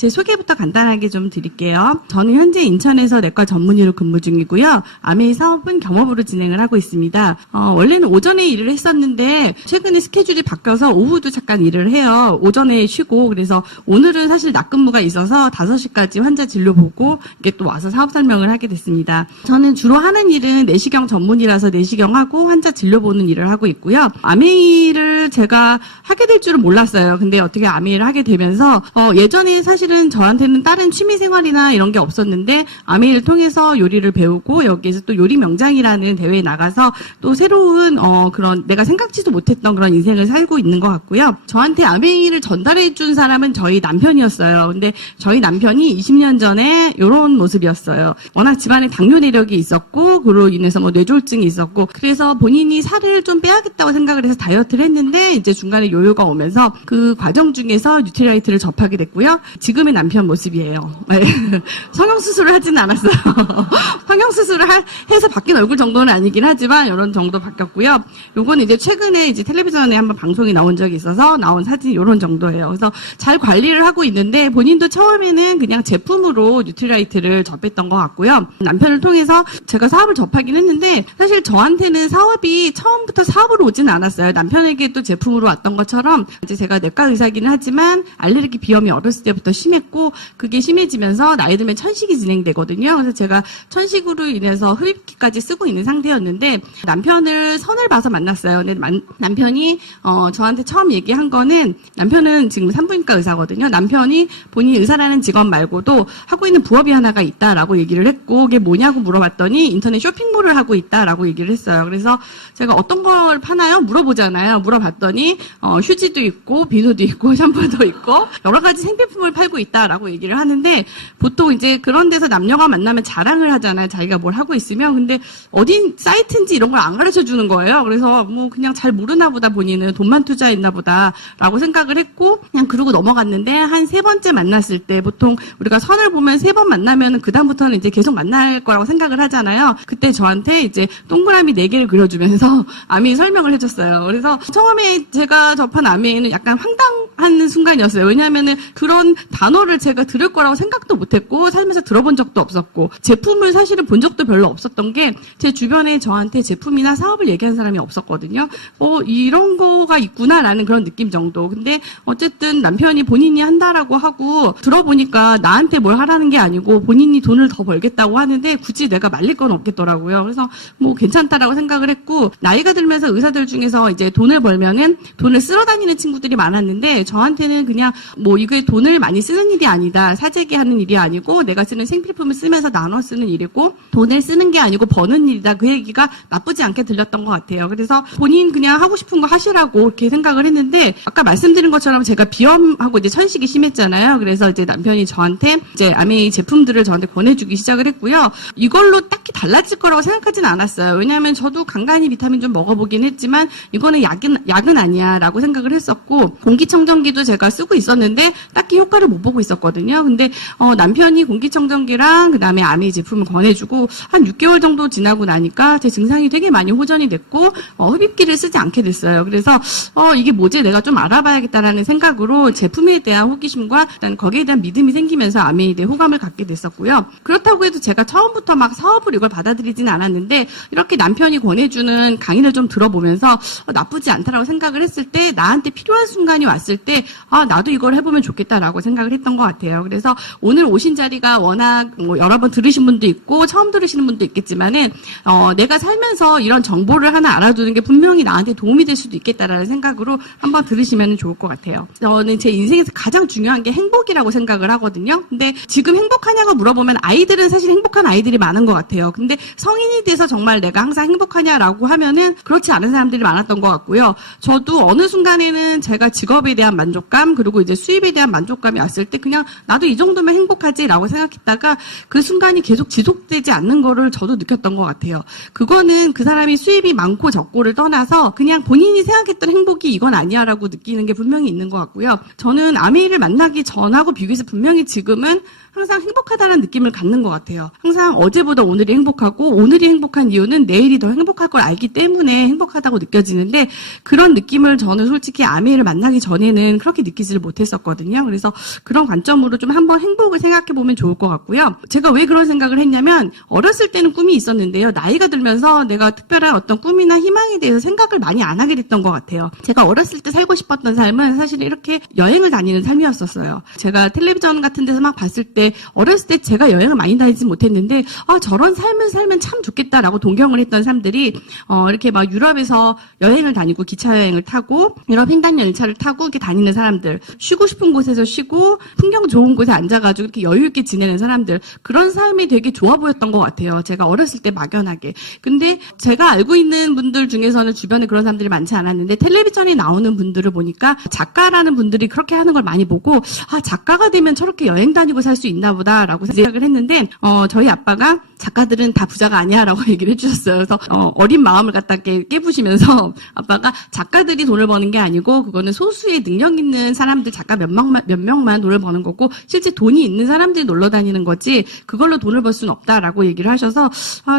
제 소개부터 간단하게 좀 드릴게요. 저는 현재 인천에서 내과 전문의로 근무 중이고요. 아메이 사업은 겸업으로 진행을 하고 있습니다. 원래는 오전에 일을 했었는데 최근에 스케줄이 바뀌어서 오후도 잠깐 일을 해요. 오전에 쉬고 그래서 오늘은 사실 낮 근무가 있어서 5시까지 환자 진료 보고 이게 또 와서 사업 설명을 하게 됐습니다. 저는 주로 하는 일은 내시경 전문이라서 내시경하고 환자 진료 보는 일을 하고 있고요. 아메이를 제가 하게 될 줄은 몰랐어요. 근데 어떻게 아메이를 하게 되면서 예전에 사실은 저한테는 다른 취미 생활이나 이런 게 없었는데 아메이를 통해서 요리를 배우고 여기에서 또 요리 명장이라는 대회에 나가서 또 새로운 그런 내가 생각지도 못했던 그런 인생을 살고 있는 것 같고요. 저한테 아메이를 전달해 준 사람은 저희 남편이었어요. 근데 저희 남편이 20년 전에 이런 모습이었어요. 워낙 집안에 당뇨 내력이 있었고 그로 인해서 뭐 뇌졸중이 있었고 그래서 본인이 살을 좀 빼야겠다고 생각을 해서 다이어트를 했는데 이제 중간에 요요가 오면서 그 과정 중에서 뉴트리라이트를 접하게 됐고요. 지금의 남편 모습이에요. 네. 성형수술을 하지는 않았어요. 성형수술을 해서 바뀐 얼굴 정도는 아니긴 하지만 이런 정도 바뀌었고요. 요거는 이제 최근에 이제 텔레비전에 한번 방송이 나온 적이 있어서 나온 사진 이런 정도예요. 그래서 잘 관리를 하고 있는데 본인도 처음에는 그냥 제품으로 뉴트리라이트를 접했던 것 같고요. 남편을 통해서 제가 사업을 접하긴 했는데 사실 저한테는 사업이 처음부터 사업으로 오지는 않았어요. 남편에게 또 제품으로 왔던 것처럼 이제 제가 내과 의사기는 하지만 알레르기 비염이 어렸을 때부터 심했고 그게 심해지면서 나이 들면 천식이 진행되거든요. 그래서 제가 천식으로 인해서 흡입기까지 쓰고 있는 상태였는데 남편을 선을 봐서 만났어요. 근데 남편이 저한테 처음 얘기한 거는 남편은 지금 산부인과 의사거든요. 남편이 본인 의사라는 직업 말고도 하고 있는 부업이 하나가 있다라고 얘기를 했고 그게 뭐냐고 물어봤더니 인터넷 쇼핑몰을 하고 있다라고 얘기를 했어요. 그래서 제가 어떤 걸 파나요? 물어보잖아요. 물어봤더니 휴지도 있고 비누도 있고 샴푸도 있고 여러 가지 생필품을 팔고 있다라고 얘기를 하는데 보통 이제 그런 데서 남녀가 만나면 자랑을 하잖아요. 자기가 뭘 하고 있으면. 근데 어딘 사이트인지 이런 걸 안 가르쳐 주는 거예요. 그래서 뭐 그냥 잘 모르나 보다 본인은 돈만 투자했나 보다라고 생각을 했고 그냥 그러고 넘어갔는데 한 3번째 만났을 때 보통 우리가 선을 보면 3번 만나면 그다음부터는 이제 계속 만날 거라고 생각을 하잖아요. 그때 저한테 이제 동그라미 4개를 그려주면서 아메이 설명을 해줬어요. 그래서 처음에 제가 접한 아메이는 약간 황당한 순간이었어요. 왜냐하면은 그런 단어를 제가 들을 거라고 생각도 못했고 살면서 들어본 적도 없었고 제품을 사실은 본 적도 별로 없었던 게 제 주변에 저한테 제품이나 사업을 얘기한 사람이 없었거든요. 이런 거가 있구나라는 그런 느낌 정도. 근데 어쨌든 남편이 본인이 한다라고 하고 들어보니까 나한테 뭘 하라는 게 아니고 본인이 돈을 더 벌겠다고 하는데 굳이 내가 말릴 건 없겠더라고요. 그래서 뭐 괜찮다라고 생각을 했고 나이가 들면서 의사들 중에서 이제 돈을 벌면은 돈을 쓸어 다니는 친구들이 많았는데 저한테는 그냥 뭐 이게 돈을 많이 쓰는 일이 아니다. 사재기 하는 일이 아니고 내가 쓰는 생필품을 쓰면서 나눠 쓰는 일이고 돈을 쓰는 게 아니고 버는 일이다. 그 얘기가 나쁘지 않게 들렸던 것 같아요. 그래서 본인 그냥 하고 싶은 거 하시라고 이렇게 생각을 했는데 아까 말씀드린 것처럼 제가 비염하고 이제 천식이 심했잖아요. 그래서 이제 남편이 저한테 이제 아메이 제품들을 저한테 권해주기 시작을 했고요. 이걸로 딱히 달라질 거라고 생각하지는 않았어요. 왜냐하면 저도 간간히 비타민 좀 먹어보긴 했지만 이거는 약은 아니야라고 생각을 했었고 공기청정기도 제가 쓰고 있었는데 딱히 효과를 못 보고 있었거든요. 근데 남편이 공기청정기랑 그다음에 아메이 제품을 권해주고 한 6개월 정도 지나고 나니까 제 증상이 되게 많이 호전이 됐고 흡입기를 쓰지 않게 됐어요. 그래서 이게 뭐지? 내가 좀 알아봐야겠다라는 생각으로 제품에 대한 호기심과 일단 거기에 대한 믿음이 생기면서 아메이에 대해 호감을 갖게 됐었고요. 그렇다고 해도 제가 처음부터 막 사업을 이걸 받아들이지는 않았는데 이렇게 남편이 권해주는 강의를 좀 들어보면서 나쁘지 않다라고 생각을 했을 때 나한테 필요한 순간이 왔을 때 나도 이걸 해보면 좋겠다라고 생각을 했던 것 같아요. 그래서 오늘 오신 자리가 워낙 뭐 여러 번 들으신 분도 있고 처음 들으시는 분도 있겠지만은 내가 살면서 이런 정보를 하나 알아두는 게 분명히 나한테 도움이 될 수도 있겠다라는 생각으로 한번 들으시면 좋을 것 같아요. 저는 제 인생에서 가장 중요한 게 행복이라고 생각을 하거든요. 근데 지금 행복하냐고 물어보면 아이들은 사실 행복한 아이들이 많은 것 같아요. 근데 성인이 돼서 정말 내가 항상 행복하냐라고 하면은 그렇지 않은 사람들이 많았던 것 같고요. 저도 어느 순간에는 제가 직업에 대한 만족감 그리고 이제 수입에 대한 만족감이 왔을 때 그냥 나도 이 정도면 행복하지라고 생각했다가 그 순간이 계속 지속되지 않는 거를 저도 느꼈던 것 같아요. 그거는 그 사람이 수입이 많고 적고를 떠나서 그냥 본인이 생각했던 행복이 이건 아니야라고 느끼는 게 분명히 있는 것 같고요. 저는 아메이를 만나기 전하고 비교해서 분명히 지금은 항상 행복하다는 느낌을 갖는 것 같아요. 항상 어제보다 오늘이 행복하고 오늘이 행복한 이유는 내일이 더 행복할 걸 알기 때문에 행복하다고 느껴지는데 그런 느낌을 저는 솔직히 아메이를 만나기 전에는 그렇게 느끼지를 못했었거든요. 그래서 그런 관점으로 좀 한번 행복을 생각해 보면 좋을 것 같고요. 제가 왜 그런 생각을 했냐면 어렸을 때는 꿈이 있었는데요. 나이가 들면서 내가 특별한 어떤 꿈이나 희망에 대해서 생각을 많이 안 하게 됐던 것 같아요. 제가 어렸을 때 살고 싶었던 삶은 사실 이렇게 여행을 다니는 삶이었었어요. 제가 텔레비전 같은 데서 막 봤을 때 어렸을 때 제가 여행을 많이 다니지 못했는데 저런 삶을 살면 참 좋겠다라고 동경을 했던 사람들이 이렇게 막 유럽에서 여행을 다니고 기차 여행을 타고 유럽 횡단 열차를 타고 이렇게 다니는 사람들, 쉬고 싶은 곳에서 쉬고 풍경 좋은 곳에 앉아가지고 이렇게 여유 있게 지내는 사람들, 그런 삶이 되게 좋아 보였던 것 같아요. 제가 어렸을 때 막연하게. 근데 제가 알고 있는 분들 중에서는 주변에 그런 사람들이 많지 않았는데 텔레비전에 나오는 분들을 보니까 작가라는 분들이 그렇게 하는 걸 많이 보고 작가가 되면 저렇게 여행 다니고 살 수 있나 보다라고 생각을 했는데 저희 아빠가 작가들은 다 부자가 아니야라고 얘기를 해주셨어요. 그래서 어린 마음을 갖다 깨부시면서 아빠가 작가들이 돈을 버는 게 아니고 그거는 소수의 능력 있는 사람들, 작가 몇 명만 돈을 버는 거고 실제 돈이 있는 사람들이 놀러 다니는 거지 그걸로 돈을 벌 수는 없다라고 얘기를 하셔서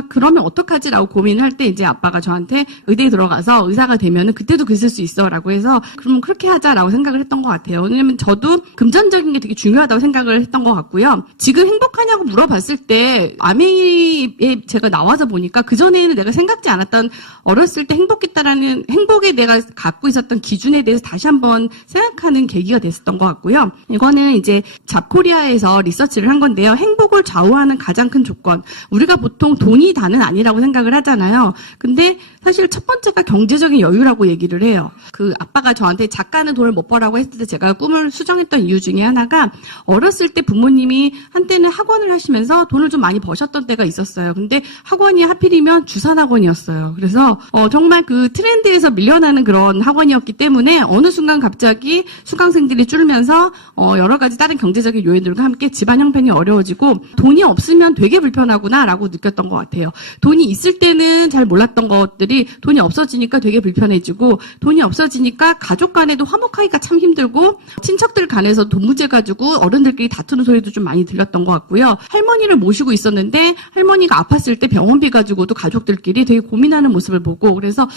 그러면 어떡하지라고 고민할 때 이제 아빠가 저한테 의대에 들어가서 의사가 되면은 그때도 글 쓸 수 있어라고 해서 그럼 그렇게 하자라고 생각을 했던 것 같아요. 왜냐면 저도 금전적인 게 되게 중요하다고 생각을 했던 것 같고요. 지금 행복하냐고 물어봤을 때 아메이에 제가 나와서 보니까 그전에는 내가 생각지 않았던 어렸을 때 행복했다라는 행복에 내가 갖고 있었던 기준에 대해서 다시 한번 생각하는 계기가 됐었던 것 같고요. 이거는 이제 잡코리아에서 리서치를 한 건데요. 행복을 좌우하는 가장 큰 조건. 우리가 보통 돈이 다는 아니라고 생각을 하잖아요. 근데 사실 첫 번째가 경제적인 여유라고 얘기를 해요. 그 아빠가 저한테 작가는 돈을 못 벌라고 했을 때 제가 꿈을 수정했던 이유 중에 하나가 어렸을 때 부모님이 한때는 학원을 하시면서 돈을 좀 많이 버셨던 때가 있었어요. 근데 학원이 하필이면 주산학원이었어요. 그래서 정말 그 트렌드에서 밀려나는 그런 학원이었기 때문에 어느 순간 갑자기 수강생들이 줄면서 여러 가지 다른 경제적인 요인들과 함께 집안 형편이 어려워지고 돈이 없으면 되게 불편하구나라고 느꼈던 것 같아요. 돈이 있을 때는 잘 몰랐던 것들이 돈이 없어지니까 되게 불편해지고 돈이 없어지니까 가족 간에도 화목하기가 참 힘들고 친척들 간에서 돈 문제 가지고 어른들끼리 다투는 소리도 좀 많이 들렸던 것 같고요. 할머니를 모시고 있었는데 할머니가 아팠을 때 병원비 가지고도 가족들끼리 되게 고민하는 모습을 보고 그래서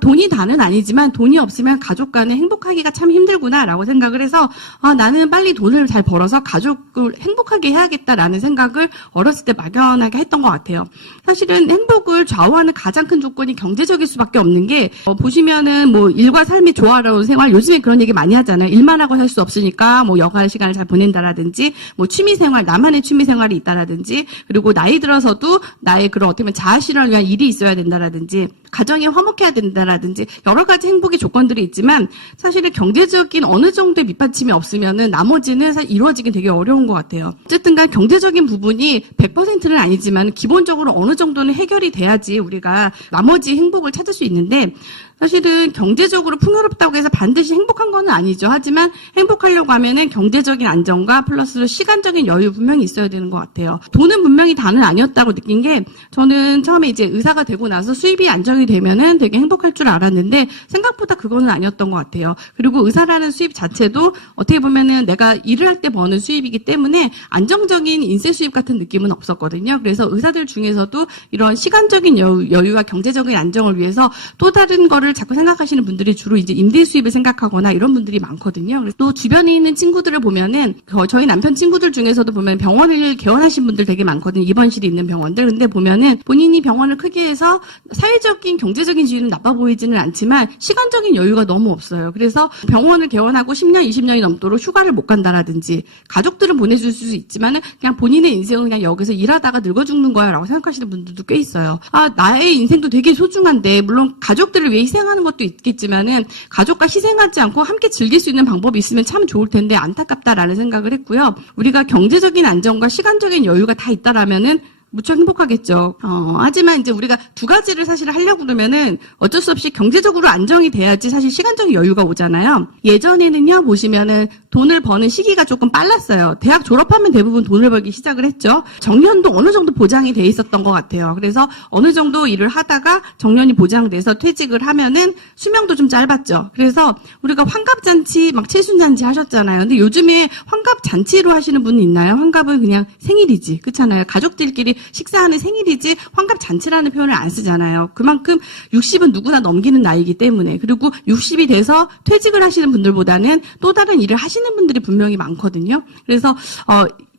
돈이 다는 아니지만 돈이 없으면 가족 간에 행복하기가 참 힘들구나라고 생각을 해서 나는 빨리 돈을 잘 벌어서 가족을 행복하게 해야겠다라는 생각을 어렸을 때 막연하게 했던 것 같아요. 사실은 행복을 좌우하는 가장 큰 조건이 경제적일 수밖에 없는 게 보시면은 뭐 일과 삶이 조화로운 생활, 요즘에 그런 얘기 많이 하잖아요. 일만 하고 살 수 없으니까 뭐 여가 시간을 잘 보낸다라든지 뭐 취미 생활, 나만의 취미 생활이 있다라든지 그리고 나이 들어서도 나의 그런 어떻게 보면 자아 실현을 위한 일이 있어야 된다라든지 가정이 화목해야 된다라든지 여러 가지 행복의 조건들이 있지만 사실은 경제적인 어느 정도의 밑받침이 없으면은 나머지는 사실 이루어지기 되게 어려운 것 같아요. 어쨌든 간 경제적인 부분이 100%는 아니지만 기본적으로 어느 정도는 해결이 돼야지 우리가 나머지 행복을 찾을 수 있는데 사실은 경제적으로 풍요롭다고 해서 반드시 행복한 건 아니죠. 하지만 행복하려고 하면은 경제적인 안정과 플러스로 시간적인 여유 분명히 있어야 되는 것 같아요. 돈은 분명히 다는 아니었다고 느낀 게 저는 처음에 이제 의사가 되고 나서 수입이 안정이 되면은 되게 행복할 줄 알았는데 생각보다 그거는 아니었던 것 같아요. 그리고 의사라는 수입 자체도 어떻게 보면은 내가 일을 할 때 버는 수입이기 때문에 안정적인 인세 수입 같은 느낌은 없었거든요. 그래서 의사들 중에서도 이런 시간적인 여유와 경제적인 안정을 위해서 또 다른 거를 자꾸 생각하시는 분들이 주로 이제 임대 수입을 생각하거나 이런 분들이 많거든요. 그래서 또 주변에 있는 친구들을 보면은 저희 남편 친구들 중에서도 보면 병원을 개원하신 분들 되게 많거든요. 입원실이 있는 병원들. 근데 보면은 본인이 병원을 크게 해서 사회적인 경제적인 지위는 나빠 보이지는 않지만 시간적인 여유가 너무 없어요. 그래서 병원을 개원하고 10년, 20년이 넘도록 휴가를 못 간다라든지 가족들은 보내줄 수 있지만은 그냥 본인의 인생은 그냥 여기서 일하다가 늙어 죽는 거야라고 생각하시는 분들도 꽤 있어요. 나의 인생도 되게 소중한데 물론 가족들을 위해 희생하는 것도 있겠지만은 가족과 희생하지 않고 함께 즐길 수 있는 방법이 있으면 참 좋을 텐데 안타깝다라는 생각을 했고요. 우리가 경제적인 안정과 시간적인 여유가 다 있다라면은 무척 행복하겠죠. 하지만 이제 우리가 두 가지를 사실 하려고 그러면은 어쩔 수 없이 경제적으로 안정이 돼야지 사실 시간적인 여유가 오잖아요. 예전에는요, 보시면은 돈을 버는 시기가 조금 빨랐어요. 대학 졸업하면 대부분 돈을 벌기 시작을 했죠. 정년도 어느 정도 보장이 돼 있었던 것 같아요. 그래서 어느 정도 일을 하다가 정년이 보장돼서 퇴직을 하면은 수명도 좀 짧았죠. 그래서 우리가 환갑잔치, 막 칠순잔치 하셨잖아요. 근데 요즘에 환갑잔치로 하시는 분은 있나요? 환갑은 그냥 생일이지. 그렇잖아요. 가족들끼리 식사하는 생일이지 환갑 잔치라는 표현을 안 쓰잖아요. 그만큼 60은 누구나 넘기는 나이이기 때문에. 그리고 60이 돼서 퇴직을 하시는 분들보다는 또 다른 일을 하시는 분들이 분명히 많거든요. 그래서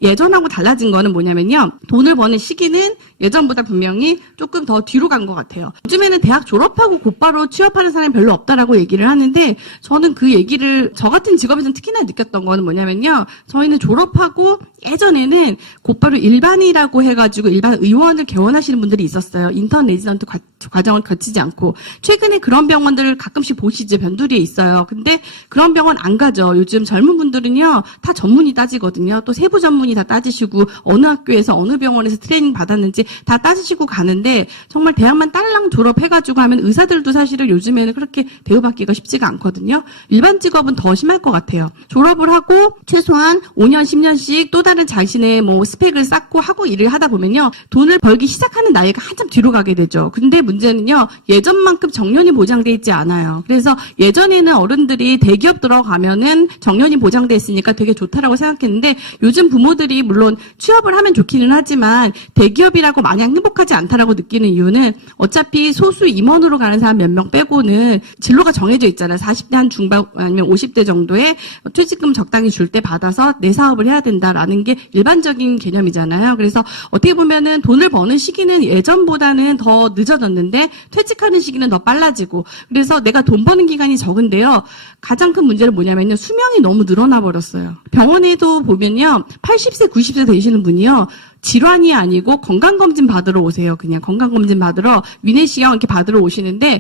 예전하고 달라진 거는 뭐냐면요. 돈을 버는 시기는 예전보다 분명히 조금 더 뒤로 간 것 같아요. 요즘에는 대학 졸업하고 곧바로 취업하는 사람이 별로 없다라고 얘기를 하는데 저는 그 얘기를 저 같은 직업에서는 특히나 느꼈던 거는 뭐냐면요. 저희는 졸업하고 예전에는 곧바로 일반이라고 해가지고 일반 의원을 개원하시는 분들이 있었어요. 인턴 레지던트 과정을 거치지 않고. 최근에 그런 병원들을 가끔씩 보시죠. 변두리에 있어요. 근데 그런 병원 안 가죠. 요즘 젊은 분들은요. 다 전문의 따지거든요. 또 세부 전문의 다 따지시고 어느 학교에서 어느 병원에서 트레이닝 받았는지 다 따지시고 가는데 정말 대학만 딸랑 졸업해가지고 하면 의사들도 사실은 요즘에는 그렇게 대우받기가 쉽지가 않거든요. 일반 직업은 더 심할 것 같아요. 졸업을 하고 최소한 5년, 10년씩 또 다른 자신의 뭐 스펙을 쌓고 하고 일을 하다 보면요. 돈을 벌기 시작하는 나이가 한참 뒤로 가게 되죠. 근데 문제는요. 예전만큼 정년이 보장돼 있지 않아요. 그래서 예전에는 어른들이 대기업 들어가면은 정년이 보장돼 있으니까 되게 좋다라고 생각했는데 요즘 부모들이 물론 취업을 하면 좋기는 하지만 대기업이라고 마냥 행복하지 않다라고 느끼는 이유는 어차피 소수 임원으로 가는 사람 몇 명 빼고는 진로가 정해져 있잖아요. 40대 한 중반 아니면 50대 정도에 퇴직금 적당히 줄 때 받아서 내 사업을 해야 된다라는 게 일반적인 개념이잖아요. 그래서 어떻게 보면은 돈을 버는 시기는 예전보다는 더 늦어졌는데 퇴직하는 시기는 더 빨라지고 그래서 내가 돈 버는 기간이 적은데요. 가장 큰 문제는 뭐냐면요. 수명이 너무 늘어나 버렸어요. 병원에도 보면요. 80세, 90세 되시는 분이요. 질환이 아니고 건강검진 받으러 오세요. 그냥 건강검진 받으러 위내시경 이렇게 받으러 오시는데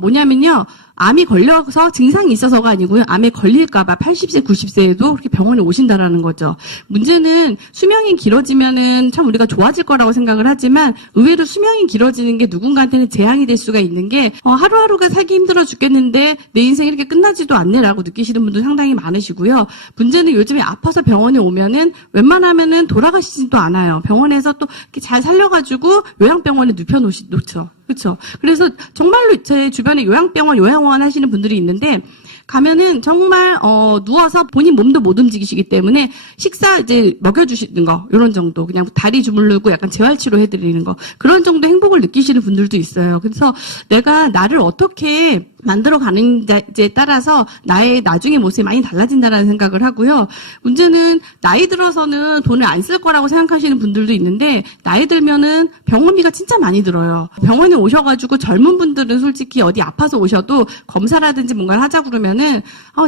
뭐냐면요. 암이 걸려서 증상이 있어서가 아니고요. 암에 걸릴까봐 80세, 90세에도 그렇게 병원에 오신다라는 거죠. 문제는 수명이 길어지면은 참 우리가 좋아질 거라고 생각을 하지만 의외로 수명이 길어지는 게 누군가한테는 재앙이 될 수가 있는 게 하루하루가 살기 힘들어 죽겠는데 내 인생이 이렇게 끝나지도 않네라고 느끼시는 분도 상당히 많으시고요. 문제는 요즘에 아파서 병원에 오면은 웬만하면은 돌아가시지도 않아요. 병원에서 또 이렇게 잘 살려가지고 요양병원에 놓죠. 그렇죠. 그래서 정말로 제 주변에 요양병원, 요양원 하시는 분들이 있는데 가면은 정말 누워서 본인 몸도 못 움직이시기 때문에 식사 이제 먹여주시는 거 이런 정도 그냥 다리 주물르고 약간 재활치료 해드리는 거 그런 정도 행복을 느끼시는 분들도 있어요. 그래서 내가 나를 어떻게 만들어 가는지에 따라서 나의 나중의 모습이 많이 달라진다라는 생각을 하고요. 문제는 나이 들어서는 돈을 안 쓸 거라고 생각하시는 분들도 있는데 나이 들면은 병원비가 진짜 많이 들어요. 병원에 오셔가지고 젊은 분들은 솔직히 어디 아파서 오셔도 검사라든지 뭔가를 하자 그러면은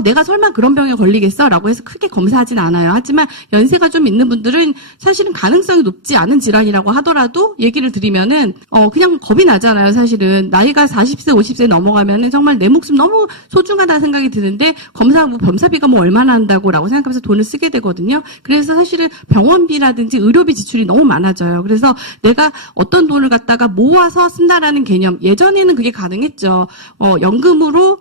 내가 설마 그런 병에 걸리겠어라고 해서 크게 검사하진 않아요. 하지만 연세가 좀 있는 분들은 사실은 가능성이 높지 않은 질환이라고 하더라도 얘기를 드리면은 그냥 겁이 나잖아요. 사실은 나이가 40세, 50세 넘어가면은 정말 내 목숨 너무 소중하다는 생각이 드는데 검사비가 뭐 얼마나 한다고라고 생각하면서 돈을 쓰게 되거든요. 그래서 사실은 병원비라든지 의료비 지출이 너무 많아져요. 그래서 내가 어떤 돈을 갖다가 모아서 쓴다라는 개념 예전에는 그게 가능했죠. 연금으로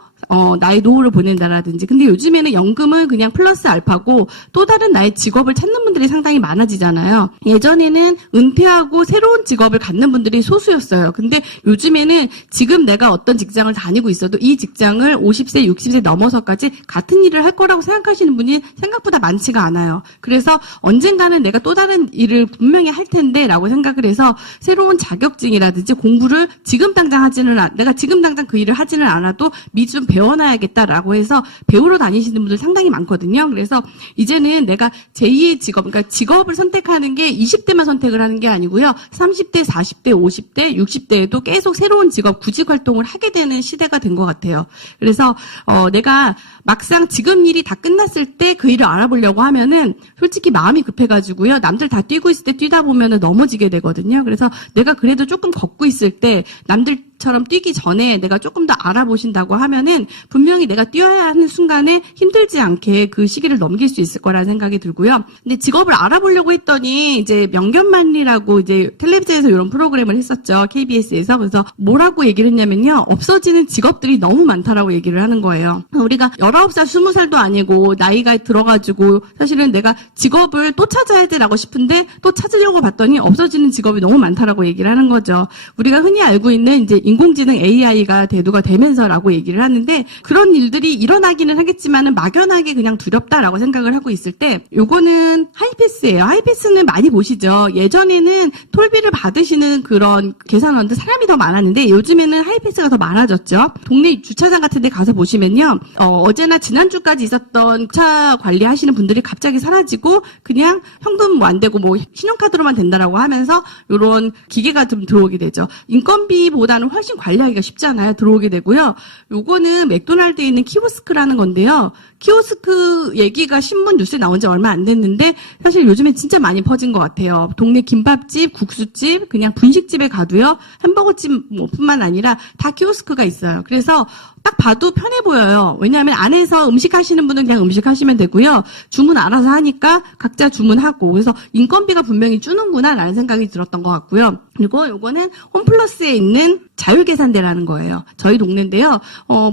나의 노후를 보낸다라든지. 근데 요즘에는 연금은 그냥 플러스 알파고 또 다른 나의 직업을 찾는 분들이 상당히 많아지잖아요. 예전에는 은퇴하고 새로운 직업을 갖는 분들이 소수였어요. 근데 요즘에는 지금 내가 어떤 직장을 다니고 있어도 이 직장을 50세, 60세 넘어서까지 같은 일을 할 거라고 생각하시는 분이 생각보다 많지가 않아요. 그래서 언젠가는 내가 또 다른 일을 분명히 할 텐데 라고 생각을 해서 새로운 자격증이라든지 공부를 지금 당장 내가 지금 당장 그 일을 하지는 않아도 미리 좀 배워놔야겠다라고 해서 배우러 다니시는 분들 상당히 많거든요. 그래서 이제는 내가 제2의 직업, 그러니까 직업을 선택하는 게 20대만 선택을 하는 게 아니고요. 30대, 40대, 50대, 60대에도 계속 새로운 직업, 구직 활동을 하게 되는 시대가 된 것 같아요. 그래서 내가 막상 지금 일이 다 끝났을 때 그 일을 알아보려고 하면은 솔직히 마음이 급해가지고요. 남들 다 뛰고 있을 때 뛰다 보면은 넘어지게 되거든요. 그래서 내가 그래도 조금 걷고 있을 때 남들처럼 뛰기 전에 내가 조금 더 알아보신다고 하면은 분명히 내가 뛰어야 하는 순간에 힘들지 않게 그 시기를 넘길 수 있을 거라는 생각이 들고요. 근데 직업을 알아보려고 했더니 이제 명견만리라고 이제 텔레비전에서 이런 프로그램을 했었죠. KBS에서. 그래서 뭐라고 얘기를 했냐면요. 없어지는 직업들이 너무 많다라고 얘기를 하는 거예요. 우리가 19살, 20살도 아니고 나이가 들어가지고 사실은 내가 직업을 또 찾아야 되라고 싶은데 또 찾으려고 봤더니 없어지는 직업이 너무 많다라고 얘기를 하는 거죠. 우리가 흔히 알고 있는 이제 인공지능 AI가 대두가 되면서라고 얘기를 하는데 그런 일들이 일어나기는 하겠지만은 막연하게 그냥 두렵다라고 생각을 하고 있을 때 요거는 하이패스예요. 하이패스는 많이 보시죠. 예전에는 톨비를 받으시는 그런 계산원들 사람이 더 많았는데 요즘에는 하이패스가 더 많아졌죠. 동네 주차장 같은 데 가서 보시면요. 어제나 지난주까지 있었던 차 관리하시는 분들이 갑자기 사라지고 그냥 현금 뭐 안 되고 뭐 신용카드로만 된다라고 하면서 요런 기계가 좀 들어오게 되죠. 인건비보다는 훨씬 관리하기가 쉽잖아요. 들어오게 되고요. 요거는 맥도날드에 있는 키오스크라는 건데요. 키오스크 얘기가 신문 뉴스에 나온 지 얼마 안 됐는데 사실 요즘에 진짜 많이 퍼진 것 같아요. 동네 김밥집, 국수집, 그냥 분식집에 가도요. 햄버거집 뭐 뿐만 아니라 다 키오스크가 있어요. 그래서 딱 봐도 편해 보여요. 왜냐하면 안에서 음식 하시는 분은 그냥 음식 하시면 되고요. 주문 알아서 하니까 각자 주문하고 그래서 인건비가 분명히 주는구나라는 생각이 들었던 것 같고요. 그리고 요거는 홈플러스에 있는 자율계산대라는 거예요. 저희 동네인데요.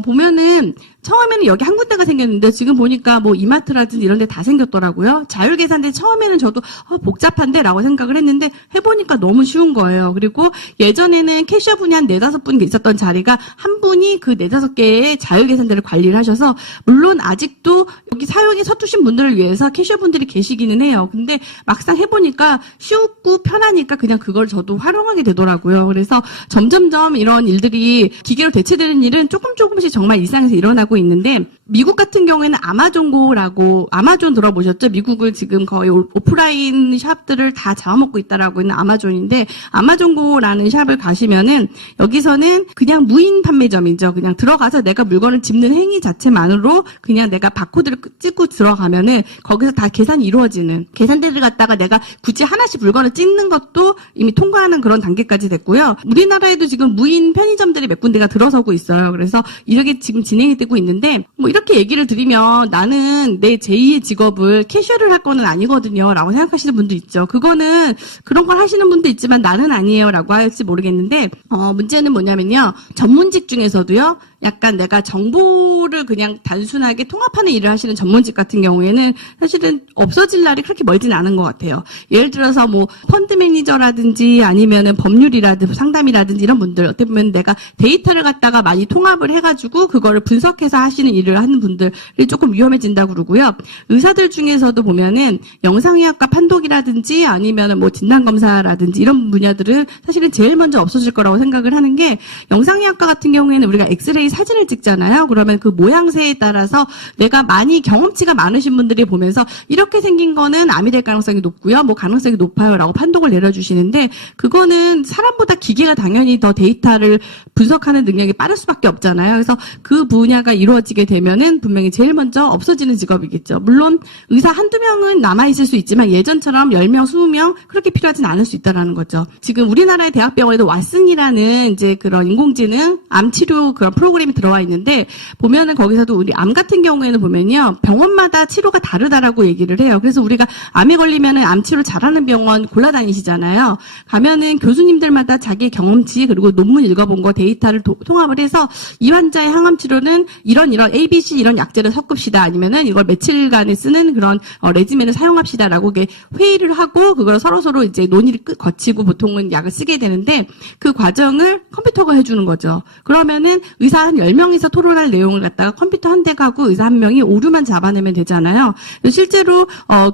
보면은 처음에는 여기 한 군데가 생겼는데 지금 보니까 뭐 이마트라든지 이런 데 다 생겼더라고요. 자율계산대 처음에는 저도 복잡한데 라고 생각을 했는데 해보니까 너무 쉬운 거예요. 그리고 예전에는 캐셔분이 한 4-5분 있었던 자리가 한 분이 그 4-5개의 자율계산대를 관리를 하셔서 물론 아직도 여기 사용에 서투신 분들을 위해서 캐셔분들이 계시기는 해요. 근데 막상 해보니까 쉽고 편하니까 그냥 그걸 저도 활용하게 되더라고요. 그래서 점점점 이런 일들이 기계로 대체되는 일은 조금씩 정말 일상에서 일어나고 있는데 미국 같은 경우에는 아마존고라고 아마존 들어보셨죠? 미국을 지금 거의 오프라인 샵들을 다 잡아먹고 있다라고 있는 아마존인데 아마존고라는 샵을 가시면은 여기서는 그냥 무인 판매점이죠. 그냥 들어가서 내가 물건을 집는 행위 자체만으로 그냥 내가 바코드를 찍고 들어가면은 거기서 다 계산이 이루어지는 계산대를 갖다가 내가 굳이 하나씩 물건을 찍는 것도 이미 통과하는 그런 단계까지 됐고요. 우리나라에도 지금 무인 편의점들이 몇 군데가 들어서고 있어요. 그래서 이렇게 지금 진행이 되고 있는데 뭐 이렇게 얘기를 드리면 나는 내 제2의 직업을 캐셔를 할 거는 아니거든요 라고 생각하시는 분도 있죠. 그거는 그런 걸 하시는 분도 있지만 나는 아니에요 라고 할지 모르겠는데 문제는 뭐냐면요. 전문직 중에서도요. 약간 내가 정보를 그냥 단순하게 통합하는 일을 하시는 전문직 같은 경우에는 사실은 없어질 날이 그렇게 멀진 않은 것 같아요. 예를 들어서 뭐 펀드 매니저라든지 아니면은 법률이라든지 상담이라든지 이런 분들 어떻게 보면 내가 데이터를 갖다가 많이 통합을 해가지고 그거를 분석해서 하시는 일을 하는 분들이 조금 위험해진다고 그러고요. 의사들 중에서도 보면은 영상의학과 판독이라든지 아니면은 뭐 진단검사라든지 이런 분야들은 사실은 제일 먼저 없어질 거라고 생각을 하는 게 영상의학과 같은 경우에는 우리가 엑스레이 사진을 찍잖아요. 그러면 그 모양새에 따라서 내가 많이 경험치가 많으신 분들이 보면서 이렇게 생긴 거는 암이 될 가능성이 높고요. 뭐 가능성이 높아요라고 판독을 내려주시는데 그거는 사람보다 기계가 당연히 더 데이터를 분석하는 능력이 빠를 수밖에 없잖아요. 그래서 그 분야가 이루어지게 되면은 분명히 제일 먼저 없어지는 직업이겠죠. 물론 의사 한두 명은 남아있을 수 있지만 예전처럼 10명, 20명 그렇게 필요하진 않을 수 있다라는 거죠. 지금 우리나라의 대학병원에도 왓슨이라는 이제 그런 인공지능 암치료 그런 프로그램이 들어와 있는데 보면은 거기서도 우리 암 같은 경우에는 보면요. 병원마다 치료가 다르다라고 얘기를 해요. 그래서 우리가 암에 걸리면은 암 치료 잘하는 병원 골라다니시잖아요. 가면은 교수님들마다 자기 경험치 그리고 논문 읽어본 거 데이터를 통합을 해서 이 환자의 항암 치료는 이런 ABC 이런 약제를 섞읍시다. 아니면은 이걸 며칠간에 쓰는 그런 레지멘을 사용합시다라고 회의를 하고 그걸 서로 이제 논의를 거치고 보통은 약을 쓰게 되는데 그 과정을 컴퓨터가 해주는 거죠. 그러면은 의사 한 10명이서 토론할 내용을 갖다가 컴퓨터 한 대 가고 의사 한 명이 오류만 잡아내면 되잖아요. 실제로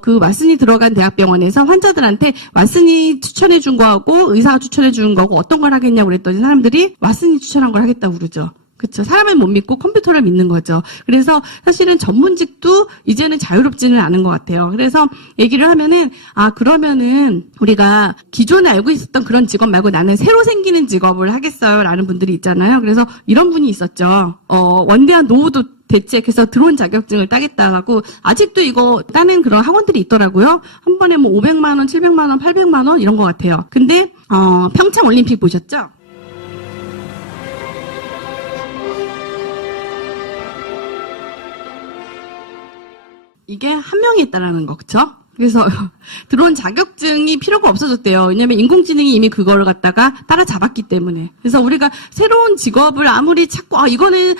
그 왓슨이 들어간 대학병원에서 환자들한테 왓슨이 추천해 준 거하고 의사가 추천해 준 거고 어떤 걸 하겠냐고 그랬더니 사람들이 왓슨이 추천한 걸 하겠다고 그러죠. 그렇죠. 사람을 못 믿고 컴퓨터를 믿는 거죠. 그래서 사실은 전문직도 이제는 자유롭지는 않은 것 같아요. 그래서 얘기를 하면은 그러면은 우리가 기존에 알고 있었던 그런 직업 말고 나는 새로 생기는 직업을 하겠어요라는 분들이 있잖아요. 그래서 이런 분이 있었죠. 원대한 노후도 대책해서 드론 자격증을 따겠다고 아직도 이거 따는 그런 학원들이 있더라고요. 한 번에 뭐 500만 원, 700만 원, 800만 원 이런 것 같아요. 근데 평창 올림픽 보셨죠? 이게 한 명이 있다라는 거, 그쵸? 그래서 들어온 자격증이 필요가 없어졌대요. 왜냐하면 인공지능이 이미 그거를 갖다가 따라잡았기 때문에. 그래서 우리가 새로운 직업을 아무리 찾고 이거는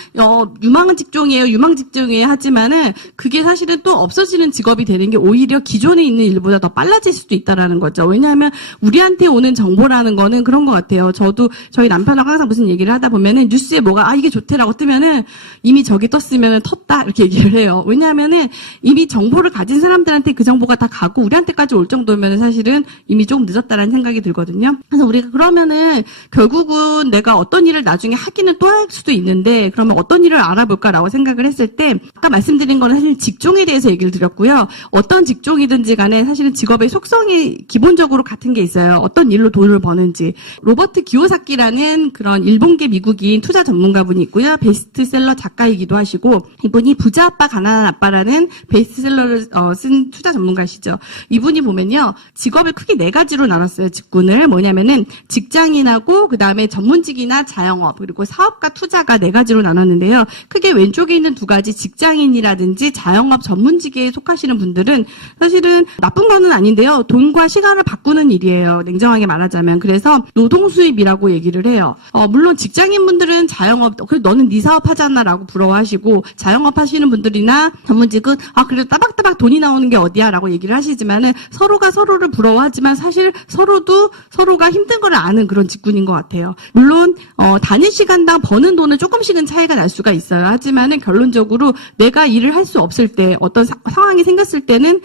유망한 직종이에요, 유망 직종이에요 하지만은 그게 사실은 또 없어지는 직업이 되는 게 오히려 기존에 있는 일보다 더 빨라질 수도 있다라는 거죠. 왜냐하면 우리한테 오는 정보라는 거는 그런 것 같아요. 저도 저희 남편하고 항상 무슨 얘기를 하다 보면은 뉴스에 뭐가 이게 좋대라고 뜨면은 이미 저기 떴으면은 텄다 이렇게 얘기를 해요. 왜냐하면은 이미 정보를 가진 사람들한테 그 정보가 다 가고 우리한테까지 올 정도면 사실은 이미 조금 늦었다라는 생각이 들거든요. 그래서 우리가 그러면은 결국은 내가 어떤 일을 나중에 하기는 또 할 수도 있는데 그러면 어떤 일을 알아볼까라고 생각을 했을 때 아까 말씀드린 거는 사실 직종에 대해서 얘기를 드렸고요. 어떤 직종이든지 간에 사실은 직업의 속성이 기본적으로 같은 게 있어요. 어떤 일로 돈을 버는지. 로버트 기요사키라는 그런 일본계 미국인 투자 전문가분이 있고요. 베스트셀러 작가이기도 하시고 이분이 부자 아빠 가난한 아빠라는 베스트셀러를 쓴 투자 전문가시죠. 이분이 보면요. 직업을 크게 4가지로 나눴어요. 직군을. 뭐냐면은 직장인하고 그다음에 전문직이나 자영업 그리고 사업가 투자가 4가지로 나눴는데요. 크게 왼쪽에 있는 2가지 직장인이라든지 자영업 전문직에 속하시는 분들은 사실은 나쁜 거는 아닌데요. 돈과 시간을 바꾸는 일이에요. 냉정하게 말하자면. 그래서 노동 수입이라고 얘기를 해요. 물론 직장인분들은 자영업 그래 너는 네 사업 하잖아라고 부러워하시고 자영업 하시는 분들이나 전문직은 그래도 따박따박 돈이 나오는 게 어디야라고 얘기를 하시지만은 서로가 서로를 부러워하지만 사실 서로가 힘든 걸 아는 그런 직군인 것 같아요. 물론 단위 시간당 버는 돈은 조금씩은 차이가 날 수가 있어요. 하지만은 결론적으로 내가 일을 할 수 없을 때 어떤 상황이 생겼을 때는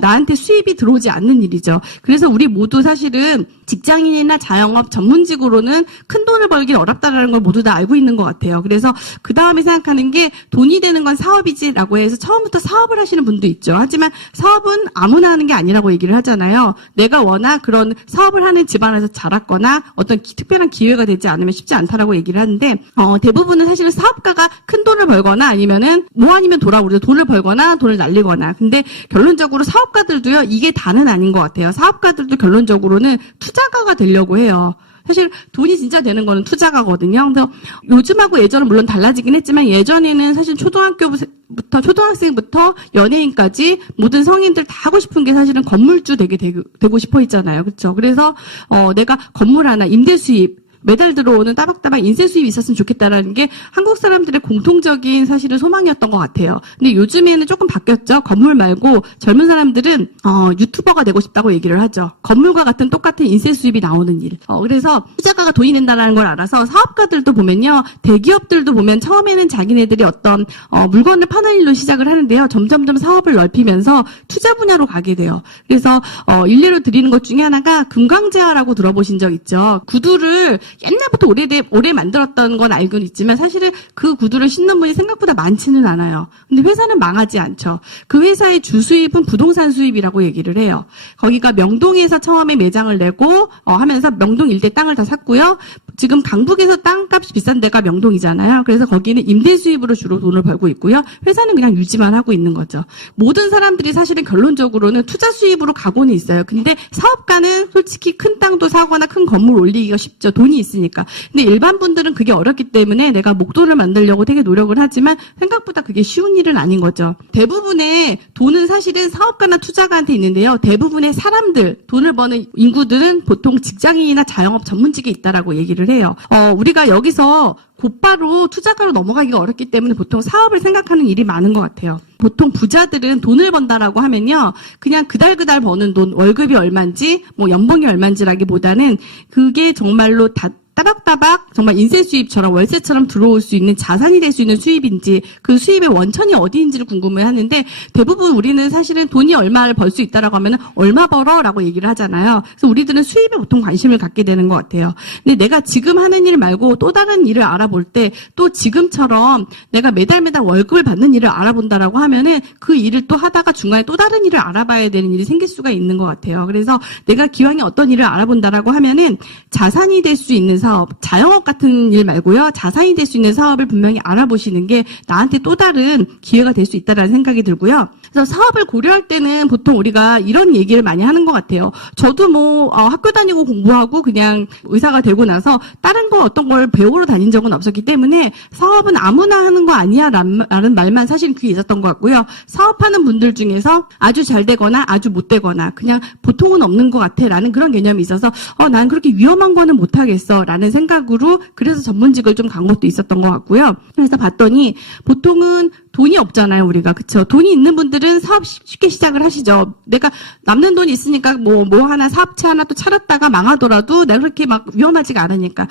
나한테 수입이 들어오지 않는 일이죠. 그래서 우리 모두 사실은 직장인이나 자영업 전문직으로는 큰 돈을 벌기 어렵다라는 걸 모두 다 알고 있는 것 같아요. 그래서 그 다음에 생각하는 게 돈이 되는 건 사업이지라고 해서 처음부터 사업을 하시는 분도 있죠. 하지만 사업은 아무나 하는 게 아니라고 얘기를 하잖아요. 내가 워낙 그런 사업을 하는 집안에서 자랐거나 어떤 특별한 기회가 되지 않으면 쉽지 않다라고 얘기를 하는데 대부분은 사실은 사업가가 큰 돈을 벌거나 아니면은 아니면 우리가 돈을 벌거나 돈을 날리거나. 근데 결론적으로 사업가들도요. 이게 다는 아닌 것 같아요. 사업가들도 결론적으로는 투자가가 되려고 해요. 사실 돈이 진짜 되는 거는 투자가거든요. 그래서 요즘하고 예전은 물론 달라지긴 했지만 예전에는 사실 초등학생부터 연예인까지 모든 성인들 다 하고 싶은 게 사실은 건물주 되고 싶어 했잖아요. 그렇죠? 그래서 내가 건물 하나 임대 수입 매달 들어오는 따박따박 인쇄 수입이 있었으면 좋겠다라는 게 한국 사람들의 공통적인 사실은 소망이었던 것 같아요. 근데 요즘에는 조금 바뀌었죠. 건물 말고 젊은 사람들은 유튜버가 되고 싶다고 얘기를 하죠. 건물과 같은 똑같은 인쇄 수입이 나오는 일. 그래서 투자가가 돈이 된다는 걸 알아서 사업가들도 보면요. 대기업들도 보면 처음에는 자기네들이 어떤 물건을 파는 일로 시작을 하는데요. 점점점 사업을 넓히면서 투자 분야로 가게 돼요. 그래서 일례로 드리는 것 중에 하나가 금강제화라고 들어보신 적 있죠. 구두를 옛날부터 오래 만들었던 건 알고는 있지만 사실은 그 구두를 신는 분이 생각보다 많지는 않아요. 근데 회사는 망하지 않죠. 그 회사의 주수입은 부동산 수입이라고 얘기를 해요. 거기가 명동에서 처음에 매장을 내고 하면서 명동 일대 땅을 다 샀고요. 지금 강북에서 땅값이 비싼 데가 명동이잖아요. 그래서 거기는 임대 수입으로 주로 돈을 벌고 있고요. 회사는 그냥 유지만 하고 있는 거죠. 모든 사람들이 사실은 결론적으로는 투자 수입으로 가고는 있어요. 근데 사업가는 솔직히 큰 땅도 사거나 큰 건물 올리기가 쉽죠. 돈이 있으니까. 근데 일반 분들은 그게 어렵기 때문에 내가 목돈을 만들려고 되게 노력을 하지만 생각보다 그게 쉬운 일은 아닌 거죠. 대부분의 돈은 사실은 사업가나 투자가한테 있는데요. 대부분의 사람들, 돈을 버는 인구들은 보통 직장인이나 자영업 전문직에 있다라고 얘기를 해요. 우리가 여기서 곧바로 투자가로 넘어가기가 어렵기 때문에 보통 사업을 생각하는 일이 많은 것 같아요. 보통 부자들은 돈을 번다라고 하면요. 그냥 그달 버는 돈, 월급이 얼마인지, 연봉이 얼마인지라기보다는 그게 정말로 따박따박 정말 인쇄 수입처럼 월세처럼 들어올 수 있는 자산이 될 수 있는 수입인지 그 수입의 원천이 어디인지를 궁금해하는데 대부분 우리는 사실은 돈이 얼마를 벌 수 있다라고 하면 얼마 벌어라고 얘기를 하잖아요. 그래서 우리들은 수입에 보통 관심을 갖게 되는 것 같아요. 근데 내가 지금 하는 일 말고 또 다른 일을 알아볼 때 또 지금처럼 내가 매달 월급을 받는 일을 알아본다라고 하면은 그 일을 또 하다가 중간에 또 다른 일을 알아봐야 되는 일이 생길 수가 있는 것 같아요. 그래서 내가 기왕에 어떤 일을 알아본다라고 하면은 자산이 될 수 있는 사업, 자영업 같은 일 말고요. 자산이 될 수 있는 사업을 분명히 알아보시는 게 나한테 또 다른 기회가 될 수 있다라는 생각이 들고요. 그래서 사업을 고려할 때는 보통 우리가 이런 얘기를 많이 하는 것 같아요. 저도 학교 다니고 공부하고 그냥 의사가 되고 나서 다른 거 어떤 걸 배우러 다닌 적은 없었기 때문에 사업은 아무나 하는 거 아니야 라는 말만 사실 귀에 있었던 것 같고요. 사업하는 분들 중에서 아주 잘 되거나 아주 못 되거나 그냥 보통은 없는 것 같아 라는 그런 개념이 있어서 난 그렇게 위험한 거는 못 하겠어 라는 생각으로 그래서 전문직을 좀 간 것도 있었던 것 같고요. 그래서 봤더니 보통은 돈이 없잖아요, 우리가. 그쵸? 돈이 있는 분들은 사업 쉽게 시작을 하시죠. 내가 남는 돈이 있으니까 뭐 하나, 사업체 하나 또 차렸다가 망하더라도 내가 그렇게 막 위험하지가 않으니까.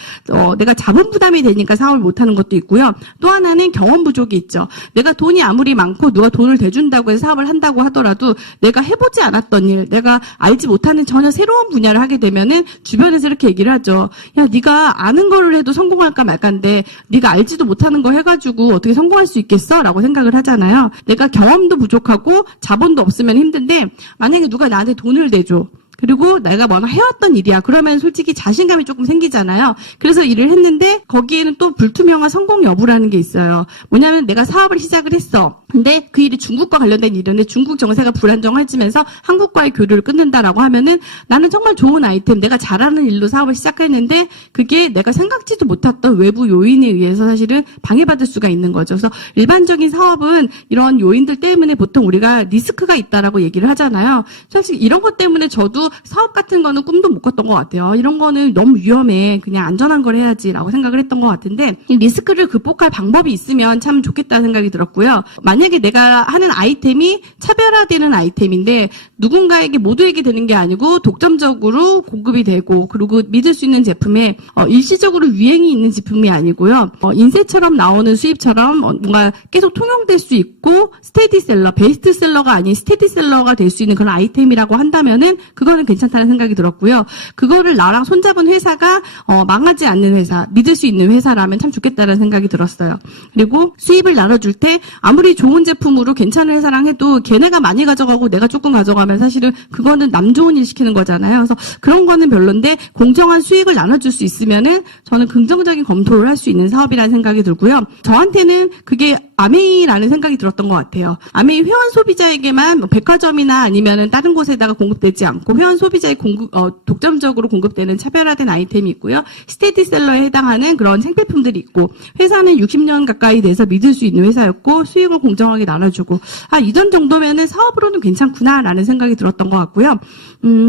내가 자본 부담이 되니까 사업을 못 하는 것도 있고요. 또 하나는 경험 부족이 있죠. 내가 돈이 아무리 많고 누가 돈을 대준다고 해서 사업을 한다고 하더라도 내가 해보지 않았던 일, 내가 알지 못하는 전혀 새로운 분야를 하게 되면은 주변에서 이렇게 얘기를 하죠. 야, 네가 아는 거를 해도 성공할까 말까인데 네가 알지도 못하는 거 해가지고 어떻게 성공할 수 있겠어? 라고 생각을 하잖아요. 내가 경험도 부족하고 자본도 없으면 힘든데 만약에 누가 나한테 돈을 대줘. 그리고 내가 뭐 해왔던 일이야. 그러면 솔직히 자신감이 조금 생기잖아요. 그래서 일을 했는데 거기에는 또 불투명한 성공 여부라는 게 있어요. 뭐냐면 내가 사업을 시작을 했어. 근데 그 일이 중국과 관련된 일인데 중국 정세가 불안정해지면서 한국과의 교류를 끊는다라고 하면은 나는 정말 좋은 아이템, 내가 잘하는 일로 사업을 시작했는데 그게 내가 생각지도 못했던 외부 요인에 의해서 사실은 방해받을 수가 있는 거죠. 그래서 일반적인 사업은 이런 요인들 때문에 보통 우리가 리스크가 있다라고 얘기를 하잖아요. 사실 이런 것 때문에 저도 사업 같은 거는 꿈도 못 꿨던 것 같아요. 이런 거는 너무 위험해. 그냥 안전한 걸 해야지라고 생각을 했던 것 같은데 이 리스크를 극복할 방법이 있으면 참 좋겠다는 생각이 들었고요. 만약에 내가 하는 아이템이 차별화되는 아이템인데 누군가에게 모두에게 되는 게 아니고 독점적으로 공급이 되고 그리고 믿을 수 있는 제품에 일시적으로 유행이 있는 제품이 아니고요. 인쇄처럼 나오는 수입처럼 뭔가 계속 통용될 수 있고 스테디셀러, 베스트셀러가 아닌 스테디셀러가 될 수 있는 그런 아이템이라고 한다면은 그거는 괜찮다는 생각이 들었고요. 그거를 나랑 손잡은 회사가 망하지 않는 회사, 믿을 수 있는 회사라면 참 좋겠다는 생각이 들었어요. 그리고 수입을 나눠줄 때 아무리 좋은 제품으로 괜찮은 회사랑 해도 걔네가 많이 가져가고 내가 조금 가져가면 사실은 그거는 남 좋은 일 시키는 거잖아요. 그래서 그런 거는 별론데 공정한 수익을 나눠줄 수 있으면은 저는 긍정적인 검토를 할 수 있는 사업이라는 생각이 들고요. 저한테는 그게 아메이라는 생각이 들었던 것 같아요. 아메이 회원 소비자에게만 백화점이나 아니면은 다른 곳에다가 공급되지 않고 회원 소비자의 독점적으로 공급되는 차별화된 아이템이 있고요. 스테디셀러에 해당하는 그런 생필품들이 있고 회사는 60년 가까이 돼서 믿을 수 있는 회사였고 수익을 공정하게 나눠주고 이런 정도면은 사업으로는 괜찮구나라는 생각이 들었던 것 같고요.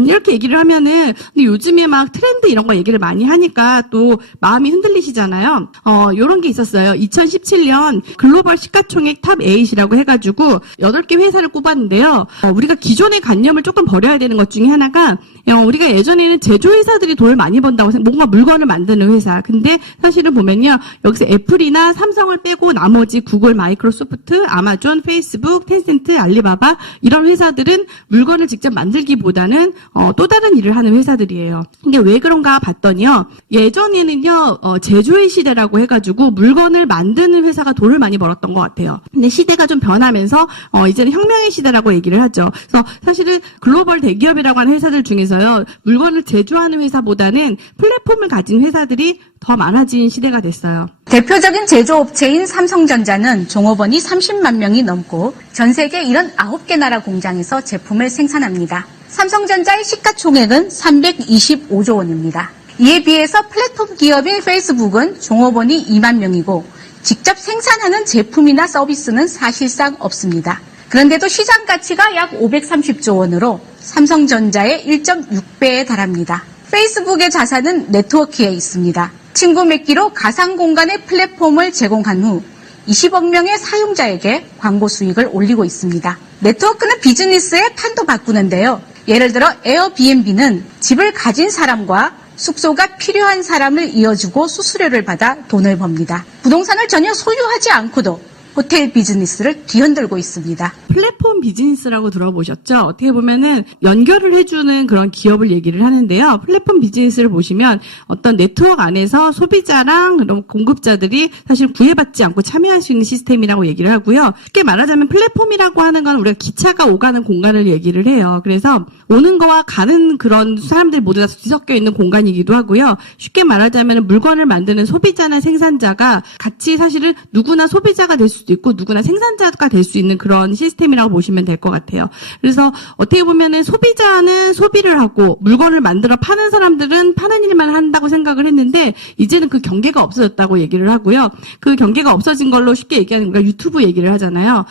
이렇게 얘기를 하면은 근데 요즘에 막 트렌드 이런 거 얘기를 많이 하니까 또 마음이 흔들리시잖아요. 요런 게 있었어요. 2017년 글로벌 시가총액 탑 8이라고 해가지고 8개 회사를 꼽았는데요. 우리가 기존의 관념을 조금 버려야 되는 것 중에 하나가 우리가 예전에는 제조회사들이 돈을 많이 번다고 뭔가 물건을 만드는 회사. 근데 사실은 보면요. 여기서 애플이나 삼성을 빼고 나머지 구글, 마이크로소프트, 아마존, 페이스북, 텐센트, 알리바바 이런 회사들은 물건을 직접 만들기보다는 또 다른 일을 하는 회사들이에요. 이게 왜 그런가 봤더니요. 예전에는요. 제조의 시대라고 해가지고 물건을 만드는 회사가 돈을 많이 벌었던 것 같아요. 근데 시대가 좀 변하면서 이제는 혁명의 시대라고 얘기를 하죠. 그래서 사실은 글로벌 대기업이라고 하는 회사들 중에서요. 물건을 제조하는 회사보다는 플랫폼을 가진 회사들이 더 많아진 시대가 됐어요. 대표적인 제조업체인 삼성전자는 종업원이 30만 명이 넘고 전 세계 79개 나라 공장에서 제품을 생산합니다. 삼성전자의 시가총액은 325조 원입니다. 이에 비해서 플랫폼 기업인 페이스북은 종업원이 2만 명이고 직접 생산하는 제품이나 서비스는 사실상 없습니다. 그런데도 시장 가치가 약 530조 원으로 삼성전자의 1.6배에 달합니다. 페이스북의 자산은 네트워크에 있습니다. 친구 맺기로 가상 공간의 플랫폼을 제공한 후 20억 명의 사용자에게 광고 수익을 올리고 있습니다. 네트워크는 비즈니스의 판도 바꾸는데요. 예를 들어 에어비앤비는 집을 가진 사람과 숙소가 필요한 사람을 이어주고 수수료를 받아 돈을 법니다. 부동산을 전혀 소유하지 않고도 호텔 비즈니스를 뒤흔들고 있습니다. 플랫폼 비즈니스라고 들어보셨죠? 어떻게 보면은 연결을 해주는 그런 기업을 얘기를 하는데요. 플랫폼 비즈니스를 보시면 어떤 네트워크 안에서 소비자랑 그런 공급자들이 사실 구애받지 않고 참여할 수 있는 시스템이라고 얘기를 하고요. 쉽게 말하자면 플랫폼이라고 하는 건 우리가 기차가 오가는 공간을 얘기를 해요. 그래서 오는 거와 가는 그런 사람들 모두 다 뒤섞여 있는 공간이기도 하고요. 쉽게 말하자면 물건을 만드는 소비자나 생산자가 같이 사실은 누구나 소비자가 될 수도 있고 누구나 생산자가 될 수 있는 그런 시스템이라고 보시면 될 것 같아요. 그래서 어떻게 보면은 소비자는 소비를 하고 물건을 만들어 파는 사람들은 파는 일만 한다고 생각을 했는데 이제는 그 경계가 없어졌다고 얘기를 하고요. 그 경계가 없어진 걸로 쉽게 얘기하는 거가 유튜브 얘기를 하잖아요.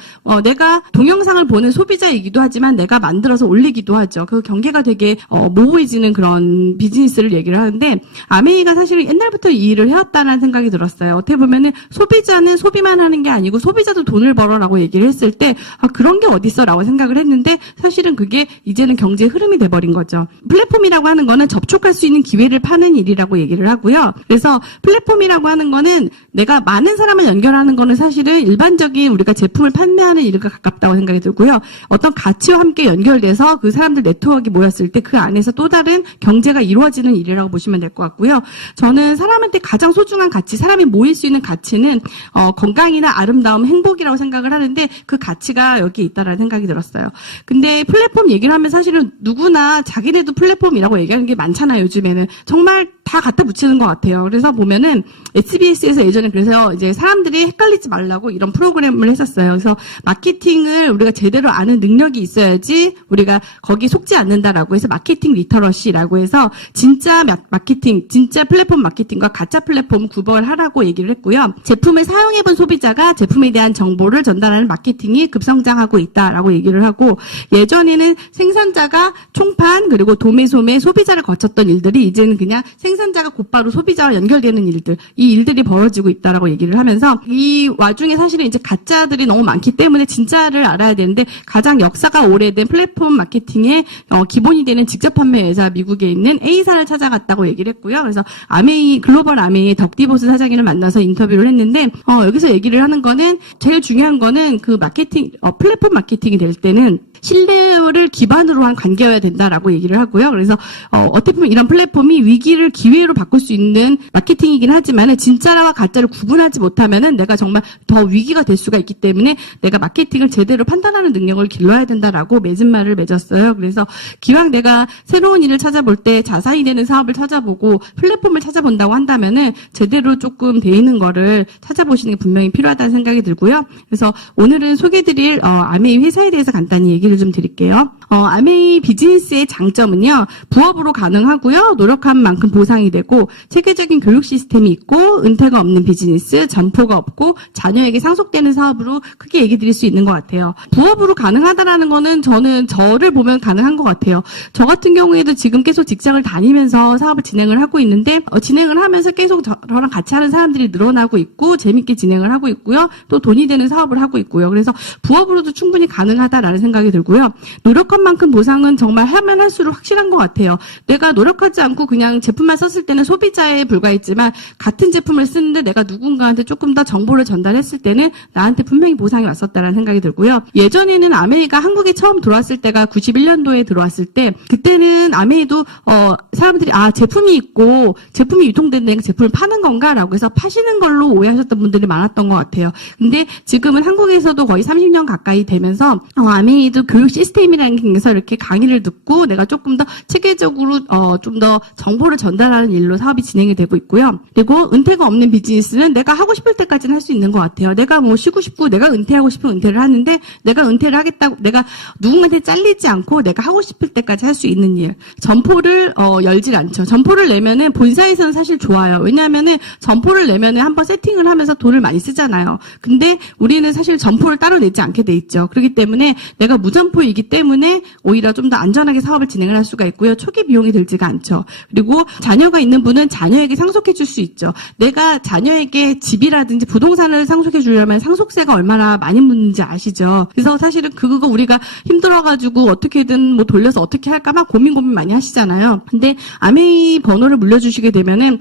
내가 동영상을 보는 소비자이기도 하지만 내가 만들어서 올리기도 하죠. 그 경계가 되게 모호해지는 그런 비즈니스를 얘기를 하는데 아메이가 사실은 옛날부터 이 일을 해왔다는 생각이 들었어요. 어떻게 보면은 소비자는 소비만 하는 게 아니고 소비자도 돈을 벌어라고 얘기를 했을 때 그런 게 어딨어라고 생각을 했는데 사실은 그게 이제는 경제 흐름이 돼버린 거죠. 플랫폼이라고 하는 거는 접촉할 수 있는 기회를 파는 일이라고 얘기를 하고요. 그래서 플랫폼이라고 하는 거는 내가 많은 사람을 연결하는 거는 사실은 일반적인 우리가 제품을 판매하는 일과 가깝다고 생각이 들고요. 어떤 가치와 함께 연결돼서 그 사람들 네트워크가 모였을 때 그 안에서 또 다른 경제가 이루어지는 일이라고 보시면 될 것 같고요. 저는 사람한테 가장 소중한 가치, 사람이 모일 수 있는 가치는 건강이나 아름다움, 행복이라고 생각을 하는데 그 가치가 여기 있다라는 생각이 들었어요. 근데 플랫폼 얘기를 하면 사실은 누구나 자기네도 플랫폼이라고 얘기하는 게 많잖아요. 요즘에는 정말 다 갖다 붙이는 것 같아요. 그래서 보면은 SBS에서 예전에 그래서 이제 사람들이 헷갈리지 말라고 이런 프로그램을 했었어요. 그래서 마케팅을 우리가 제대로 아는 능력이 있어야지 우리가 거기 속지 않는다라고 해서 마케팅 리터러시라고 해서 진짜 마케팅, 진짜 플랫폼 마케팅과 가짜 플랫폼 구별하라고 얘기를 했고요. 제품을 사용해본 소비자가 제품에 대한 정보를 전달하는 마케팅이 급성장하고 있다라고 얘기를 하고 예전에는 생산자가 총판 그리고 도매소매 소비자를 거쳤던 일들이 이제는 그냥 생산자가 곧바로 소비자와 연결되는 일들 이 일들이 벌어지고 있다라고 얘기를 하면서 이 와중에 사실은 이제 가짜들이 너무 많기 때문에 진짜를 알아야 되는데 가장 역사가 오래된 플랫폼 마케팅의 기본이 되는 직접 판매 회사 미국에 있는 A사를 찾아갔다고 얘기를 했고요. 그래서 아메이 글로벌 아메이의 덕디보스 사장님을 만나서 인터뷰를 했는데 여기서 얘기를 하는 거는 제일 중요한 거는 그 마케팅 플랫폼 마케팅이 될 때는 신뢰를 기반으로 한 관계여야 된다라고 얘기를 하고요. 그래서 어떻게 보면 이런 플랫폼이 위기를 기회로 바꿀 수 있는 마케팅이긴 하지만 진짜와 가짜를 구분하지 못하면은 내가 정말 더 위기가 될 수가 있기 때문에 내가 마케팅을 제대로 판단하는 능력을 길러야 된다라고 맺은 말을 맺었어요. 그래서 기왕 내가 새로운 일을 찾아볼 때 자산이 되는 사업을 찾아보고 플랫폼을 찾아본다고 한다면은 제대로 조금 돼 있는 거를 찾아보시는 게 분명히 필요하다는 생각이 들고요. 그래서 오늘은 소개드릴 아메이 회사에 대해서 간단히 얘기를 좀 드릴게요. 아메이 비즈니스의 장점은요. 부업으로 가능하고요. 노력한 만큼 보상이 되고 체계적인 교육 시스템이 있고 은퇴가 없는 비즈니스, 점포가 없고 자녀에게 상속되는 사업으로 크게 얘기 드릴 수 있는 것 같아요. 부업으로 가능하다라는 거는 저는 저를 보면 가능한 것 같아요. 저 같은 경우에도 지금 계속 직장을 다니면서 사업을 진행을 하고 있는데 진행을 하면서 계속 저랑 같이 하는 사람들이 늘어나고 있고 재밌게 진행을 하고 있고요. 또 돈이 되는 사업을 하고 있고요. 그래서 부업으로도 충분히 가능하다라는 생각이 들고요. 노력한 만큼 보상은 정말 하면 할수록 확실한 것 같아요. 내가 노력하지 않고 그냥 제품만 썼을 때는 소비자에 불과했지만 같은 제품을 쓰는데 내가 누군가한테 조금 더 정보를 전달했을 때는 나한테 분명히 보상이 왔었다라는 생각이 들고요. 예전에는 아메이가 한국에 처음 들어왔을 때가 91년도에 들어왔을 때 그때는 아메이도 사람들이 제품이 있고 제품이 유통되는 제품을 파는 건가라고 해서 파시는 걸로 오해하셨던 분들이 많았던 것 같아요. 근데 지금은 한국에서도 거의 30년 가까이 되면서 아메이도 교육 시스템이라는 게서 이렇게 강의를 듣고 내가 조금 더 체계적으로 좀 더 정보를 전달하는 일로 사업이 진행이 되고 있고요. 그리고 은퇴가 없는 비즈니스는 내가 하고 싶을 때까지는 할 수 있는 것 같아요. 내가 뭐 쉬고 싶고 내가 은퇴하고 싶으면 은퇴를 하는데 내가 은퇴를 하겠다고 내가 누군가한테 잘리지 않고 내가 하고 싶을 때까지 할 수 있는 일. 점포를 열질 않죠. 점포를 내면은 본사에서는 사실 좋아요. 왜냐하면은 점포를 내면은 한번 세팅을 하면서 돈을 많이 쓰잖아요. 근데 우리는 사실 점포를 따로 내지 않게 돼 있죠. 그렇기 때문에 내가 무점포이기 때문에 때문에 오히려 좀 더 안전하게 사업을 진행을 할 수가 있고요. 초기 비용이 들지가 않죠. 그리고 자녀가 있는 분은 자녀에게 상속해 줄 수 있죠. 내가 자녀에게 집이라든지 부동산을 상속해 주려면 상속세가 얼마나 많이 묻는지 아시죠? 그래서 사실은 그거 우리가 힘들어가지고 어떻게든 뭐 돌려서 어떻게 할까 막 고민 많이 하시잖아요. 근데 아메이 번호를 물려주시게 되면은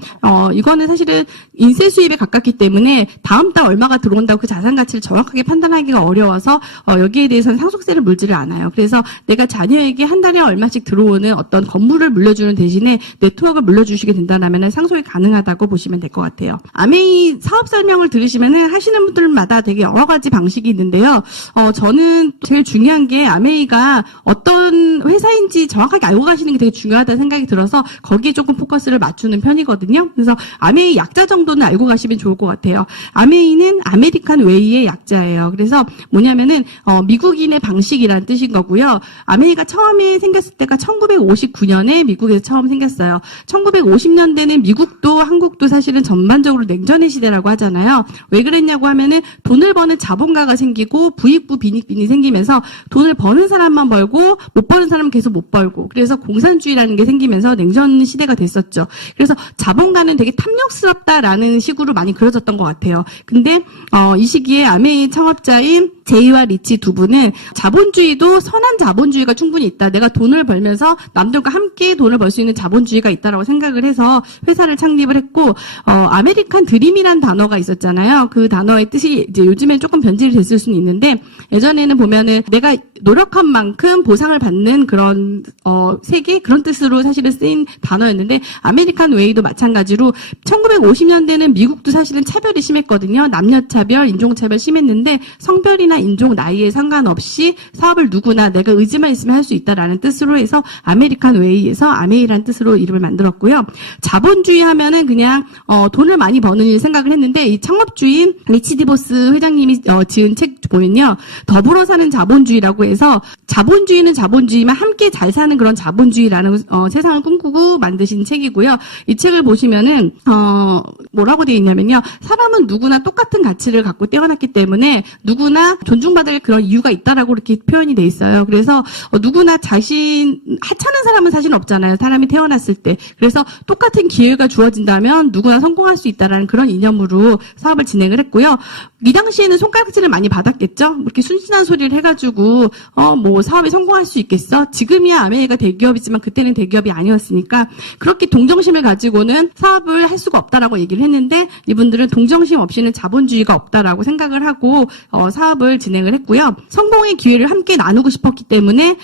이거는 사실은 인세 수입에 가깝기 때문에 다음 달 얼마가 들어온다고 그 자산 가치를 정확하게 판단하기가 어려워서 여기에 대해서는 상속세를 물지를 않아요. 그래서 내가 자녀에게 한 달에 얼마씩 들어오는 어떤 건물을 물려주는 대신에 네트워크를 물려주시게 된다면 상속이 가능하다고 보시면 될 것 같아요. 아메이 사업 설명을 들으시면은 하시는 분들마다 되게 여러 가지 방식이 있는데요. 저는 제일 중요한 게 아메이가 어떤 회사인지 정확하게 알고 가시는 게 되게 중요하다는 생각이 들어서 거기에 조금 포커스를 맞추는 편이거든요. 그래서 아메이 약자 정도는 알고 가시면 좋을 것 같아요. 아메이는 아메리칸 웨이의 약자예요. 그래서 뭐냐면은 미국인의 방식이라는 뜻인 거고요. 아메이가 처음에 생겼을 때가 1959년에 미국에서 처음 생겼어요. 1950년대는 미국도 한국도 사실은 전반적으로 냉전의 시대라고 하잖아요. 왜 그랬냐고 하면은 돈을 버는 자본가가 생기고 부익부 빈익빈이 생기면서 돈을 버는 사람만 벌고 못 버는 사람은 계속 못 벌고 그래서 공산주의라는 게 생기면서 냉전 시대가 됐었죠. 그래서 자본가는 되게 탐욕스럽다라는 식으로 많이 그려졌던 것 같아요. 근데 이 시기에 아메이 창업자인 제이와 리치 두 분은 자본주의도 선한 자본주의가 충분히 있다. 내가 돈을 벌면서 남들과 함께 돈을 벌 수 있는 자본주의가 있다라고 생각을 해서 회사를 창립을 했고 아메리칸 드림이란 단어가 있었잖아요. 그 단어의 뜻이 이제 요즘엔 조금 변질이 됐을 수는 있는데 예전에는 보면은 내가 노력한 만큼 보상을 받는 그런 세계 그런 뜻으로 사실은 쓰인 단어였는데 아메리칸 웨이도 마찬가지로 1950년대는 미국도 사실은 차별이 심했거든요. 남녀차별, 인종차별 심했는데 성별이나 인종, 나이에 상관없이 사업을 누구나 내가 의지만 있으면 할 수 있다라는 뜻으로 해서 아메리칸 웨이에서 아메이라는 뜻으로 이름을 만들었고요. 자본주의 하면은 그냥 돈을 많이 버는 일 생각을 했는데 이 창업주인 리치 디보스 회장님이 지은 책 보면요. 더불어 사는 자본주의라고 해서 자본주의는 자본주의만 함께 잘 사는 그런 자본주의라는 세상을 꿈꾸고 만드신 책이고요. 이 책을 보시면은 뭐라고 되어 있냐면요. 사람은 누구나 똑같은 가치를 갖고 태어났기 때문에 누구나 존중받을 그런 이유가 있다라고 이렇게 표현이 돼 있어요. 그래서 누구나 자신 하찮은 사람은 사실 없잖아요. 사람이 태어났을 때. 그래서 똑같은 기회가 주어진다면 누구나 성공할 수 있다라는 그런 이념으로 사업을 진행을 했고요. 이 당시에는 손가락질을 많이 받았겠죠. 이렇게 순진한 소리를 해가지고 뭐 사업에 성공할 수 있겠어? 지금이야 아메리카 대기업이지만 그때는 대기업이 아니었으니까 그렇게 동정심을 가지고는 사업을 할 수가 없다라고 얘기를 했는데 이분들은 동정심 없이는 자본주의가 없다라고 생각을 하고 사업을 진행을 했고요. 성공의 기회를 함께 나누고 싶었기 때문에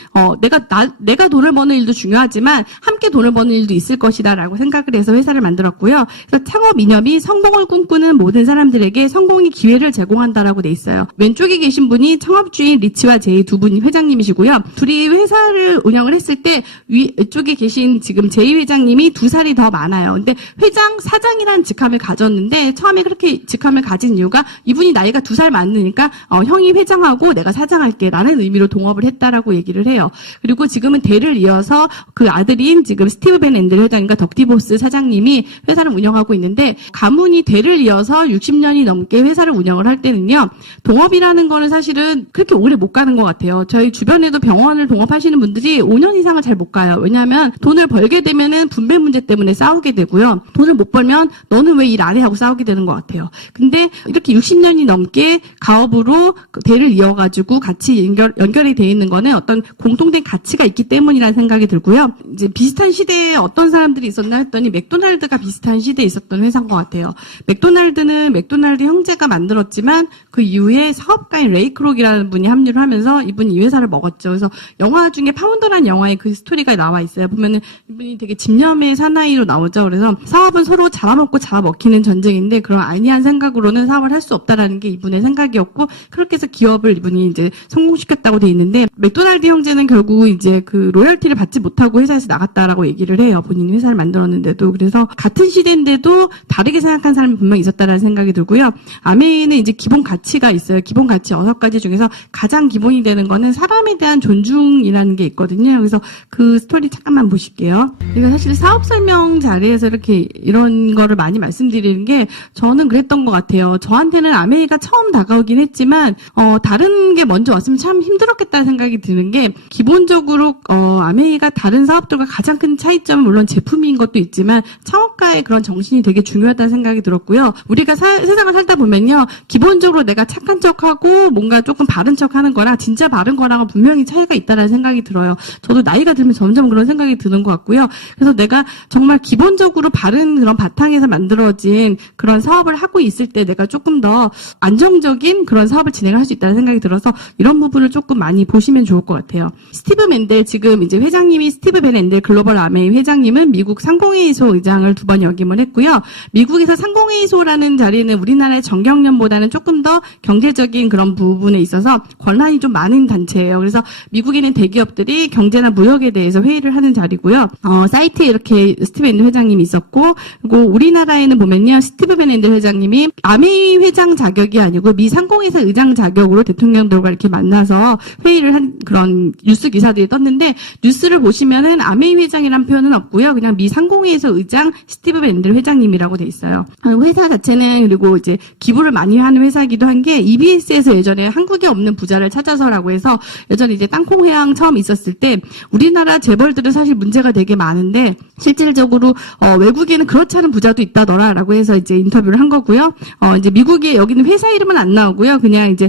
내가 돈을 버는 일도 중요하지만 함께 돈을 버는 일도 있을 것이다라고 생각을 해서 회사를 만들었고요. 그래서 창업 이념이 성공을 꿈꾸는 모든 사람들에게 성공의 기회를 제공한다라고 돼 있어요. 왼쪽에 계신 분이 창업주인 리치와 제이 두 분이 회장님이시고요. 둘이 회사를 운영을 했을 때 위쪽에 계신 지금 제이 회장님이 2살이 더 많아요. 근데 회장, 사장이라는 직함을 가졌는데 처음에 그렇게 직함을 가진 이유가 이분이 나이가 2살 많으니까 형이 회장하고 내가 사장할게라는 의미로 동업을 했다라고 얘기를 해요. 그리고 지금은 대를 이어서 그 아들인 지금 스티브 벤 앤들 회장과 덕디보스 사장님이 회사를 운영하고 있는데 가문이 대를 이어서 60년이 넘게 회사를 운영을 할 때는요. 동업이라는 거는 사실은 그렇게 오래 못 가는 것 같아요. 저희 주변에도 병원을 동업하시는 분들이 5년 이상을 잘 못 가요. 왜냐하면 돈을 벌게 되면은 분배 문제 때문에 싸우게 되고요. 돈을 못 벌면 너는 왜 일 안 해 하고 싸우게 되는 것 같아요. 근데 이렇게 60년이 넘게 가업으로 대를 이어가지고 같이 연결이 되어 있는 거는 어떤 공통된 가치가 있기 때문이라는 생각이 들고요. 이제 비슷한 시대에 어떤 사람들이 있었나 했더니 맥도날드가 비슷한 시대에 있었던 회사인 것 같아요. 맥도날드는 맥도날드 형제가 만들었지만 그 이후에 사업가인 레이 크록이라는 분이 합류를 하면서 이분이 이 회사를 먹었죠. 그래서 영화 중에 파운더라는 영화에 그 스토리가 나와 있어요. 보면은 이분이 되게 집념의 사나이로 나오죠. 그래서 사업은 서로 잡아먹고 잡아먹히는 전쟁인데 그런 아니한 생각으로는 사업을 할 수 없다라는 게 이분의 생각이었고 그렇게 해서 기업을 이분이 이제 성공시켰다고 돼 있는데 맥도날드 형제는 결국 이제 그 로열티를 받지 못하고 회사에서 나갔다라고 얘기를 해요. 본인이 회사를 만들었는데도. 그래서 같은 시대인데도 다르게 생각한 사람이 분명히 있었다라는 생각이 들고요. 아메이는 회사에는 이제 기본 가치가 있어요. 기본 가치 6가지 중에서 가장 기본이 되는 거는 사람에 대한 존중이라는 게 있거든요. 그래서 그 스토리 잠깐만 보실게요. 이거 사실 사업 설명 자리에서 이렇게 이런 거를 많이 말씀드리는 게 저는 그랬던 것 같아요. 저한테는 아메이가 처음 다가오긴 했지만 다른 게 먼저 왔으면 참 힘들었겠다는 생각이 드는 게 기본적으로 아메이가 다른 사업들과 가장 큰 차이점은 물론 제품인 것도 있지만 창업가의 그런 정신이 되게 중요하다는 생각이 들었고요. 우리가 세상을 살다 보면요. 기본적으로 내가 착한 척하고 뭔가 조금 바른 척하는 거랑 진짜 바른 거랑은 분명히 차이가 있다는 생각이 들어요. 저도 나이가 들면 점점 그런 생각이 드는 것 같고요. 그래서 내가 정말 기본적으로 바른 그런 바탕에서 만들어진 그런 사업을 하고 있을 때 내가 조금 더 안정적인 그런 사업을 진행할 수 있다는 생각이 들어서 이런 부분을 조금 많이 보시면 좋을 것 같아요. 스티브 맨델 지금 이제 회장님이 스티브 벤 앤델 글로벌 아메이 회장님은 미국 상공회의소 의장을 2번 역임을 했고요. 미국에서 상공회의소라는 자리는 우리나라의 정경련보다는 조금 더 경제적인 그런 부분에 있어서 권한이 좀 많은 단체예요. 그래서 미국에는 대기업들이 경제나 무역에 대해서 회의를 하는 자리고요. 사이트에 이렇게 스티브 앤델 회장님이 있었고, 그리고 우리나라에는 보면요. 스티브 벤 앤델 회장님이 아메이 회장 자격이 아니고 미 상공회의소 의장 자격으로 대통령들과 이렇게 만나서 회의를 한 그런 뉴스 기사들이 떴는데, 뉴스를 보시면은 아메이 회장이라는 표현은 없고요. 그냥 미 상공회의소 의장 스티브 벤 앤델 회장님이라고 돼 있어요. 회사 자체는 그리고 이제 기부를 많이 하는 회사이기도 한 게 EBS에서 예전에 한국에 없는 부자를 찾아서라고 해서 예전에 이제 땅콩 회항 처음 있었을 때 우리나라 재벌들은 사실 문제가 되게 많은데 실질적으로 외국에는 그렇지 않은 부자도 있다더라라고 해서 이제 인터뷰를 한 거고요. 이제 미국에 여기는 회사 이름은 안 나오고요. 그냥 이제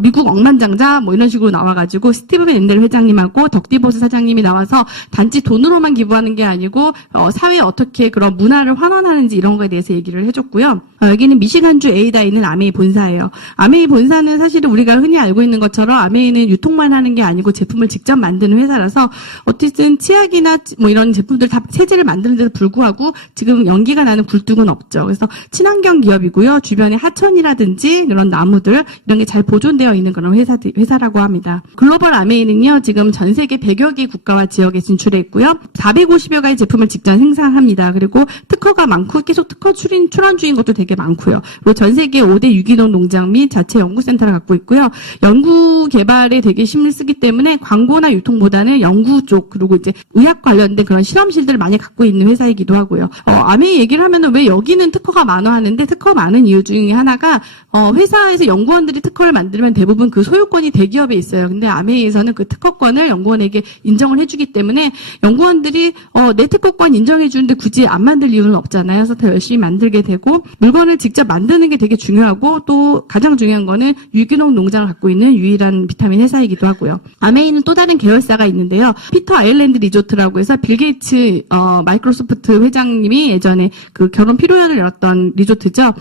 미국 억만장자 뭐 이런 식으로 나와가지고 스티브 벤 앤델 회장님하고 덕디보스 사장님이 나와서 단지 돈으로만 기부하는 게 아니고 사회에 어떻게 그런 문화를 환원하는지 이런 거에 대해서 얘기를 해줬고요. 여기는 미시간주 에이다에 있는 아메이 본사예요. 아메이 본사는 사실은 우리가 흔히 알고 있는 것처럼 아메이는 유통만 하는 게 아니고 제품을 직접 만드는 회사라서 어쨌든 치약이나 뭐 이런 제품들 다 세제를 만드는 데도 불구하고 지금 연기가 나는 굴뚝은 없죠. 그래서 친환경 기업이고요. 주변에 하천이라든지 이런 나무들 이런 게 잘 보존되어 있는 그런 회사라고 합니다. 글로벌 아메이는요. 지금 전 세계 100여 개 국가와 지역에 진출해 있고요. 450여 가지 제품을 직접 생산합니다. 그리고 특허가 많고 계속 특허 출원 중인 것도 되게 많고요. 그리고 전 세계 5대 유기농 농장 및 자체 연구센터를 갖고 있고요. 연구 개발에 되게 힘을 쓰기 때문에 광고나 유통보다는 연구 쪽 그리고 이제 의학 관련된 그런 실험실들을 많이 갖고 있는 회사이기도 하고요. 아메이 얘기를 하면은 왜 여기는 특허가 많아 하는데 특허 많은 이유 중에 하나가 회사에서 연구원들이 특허를 만들면 대부분 그 소유권이 대기업에 있어요. 근데 아메이에서는 그 특허권을 연구원에게 인정을 해주기 때문에 연구원들이 내 특허권 인정해 주는데 굳이 안 만들 이유는 없잖아요. 그래서 더 열심히 만들게 되고 물건을 직접 만드는 게 되게 중요하고 또 가장 중요한 거는 유기농 농장을 갖고 있는 유일한 비타민 회사이기도 하고요. 아메이는 또 다른 계열사가 있는데요. 피터 아일랜드 리조트라고 해서 빌 게이츠 마이크로소프트 회장님이 예전에 그 결혼 피로연을 열었던 리조트죠.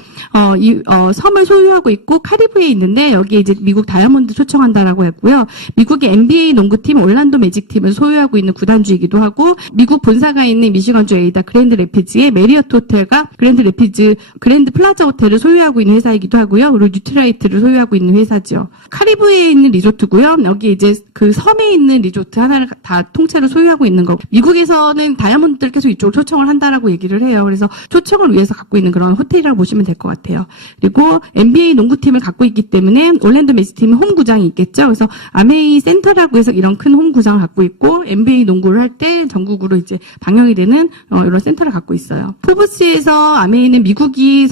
이 섬을 소유하고 있고 카리브해에 있는데 여기에 이제 미국 다이아몬드 초청한다라고 했고요. 미국의 NBA 농구팀 올란도 매직팀을 소유하고 있는 구단주이기도 하고 미국 본사가 있는 미시건주 에이다 그랜드 레피즈의 메리어트 호텔과 그랜드 플라자 호텔을 소유하고 있는 회사이기도 하고요. 그리고 뉴트라이트를 소유하고 있는 회사죠. 카리브해에 있는 리조트고요. 여기 이제 그 섬에 있는 리조트 하나를 다 통째로 소유하고 있는 거고 미국에서는 다이아몬드들 계속 이쪽으로 초청을 한다라고 얘기를 해요. 그래서 초청을 위해서 갖고 있는 그런 호텔이라고 보시면 될 것 같아요. 그리고 NBA 농구팀을 갖고 있기 때문에 올랜도 매직팀은 홈구장이 있겠죠. 그래서 아메이 센터라고 해서 이런 큰 홈구장을 갖고 있고 NBA 농구를 할 때 전국으로 이제 방영이 되는 이런 센터를 갖고 있어요. 포브스에서 아메이는 미국이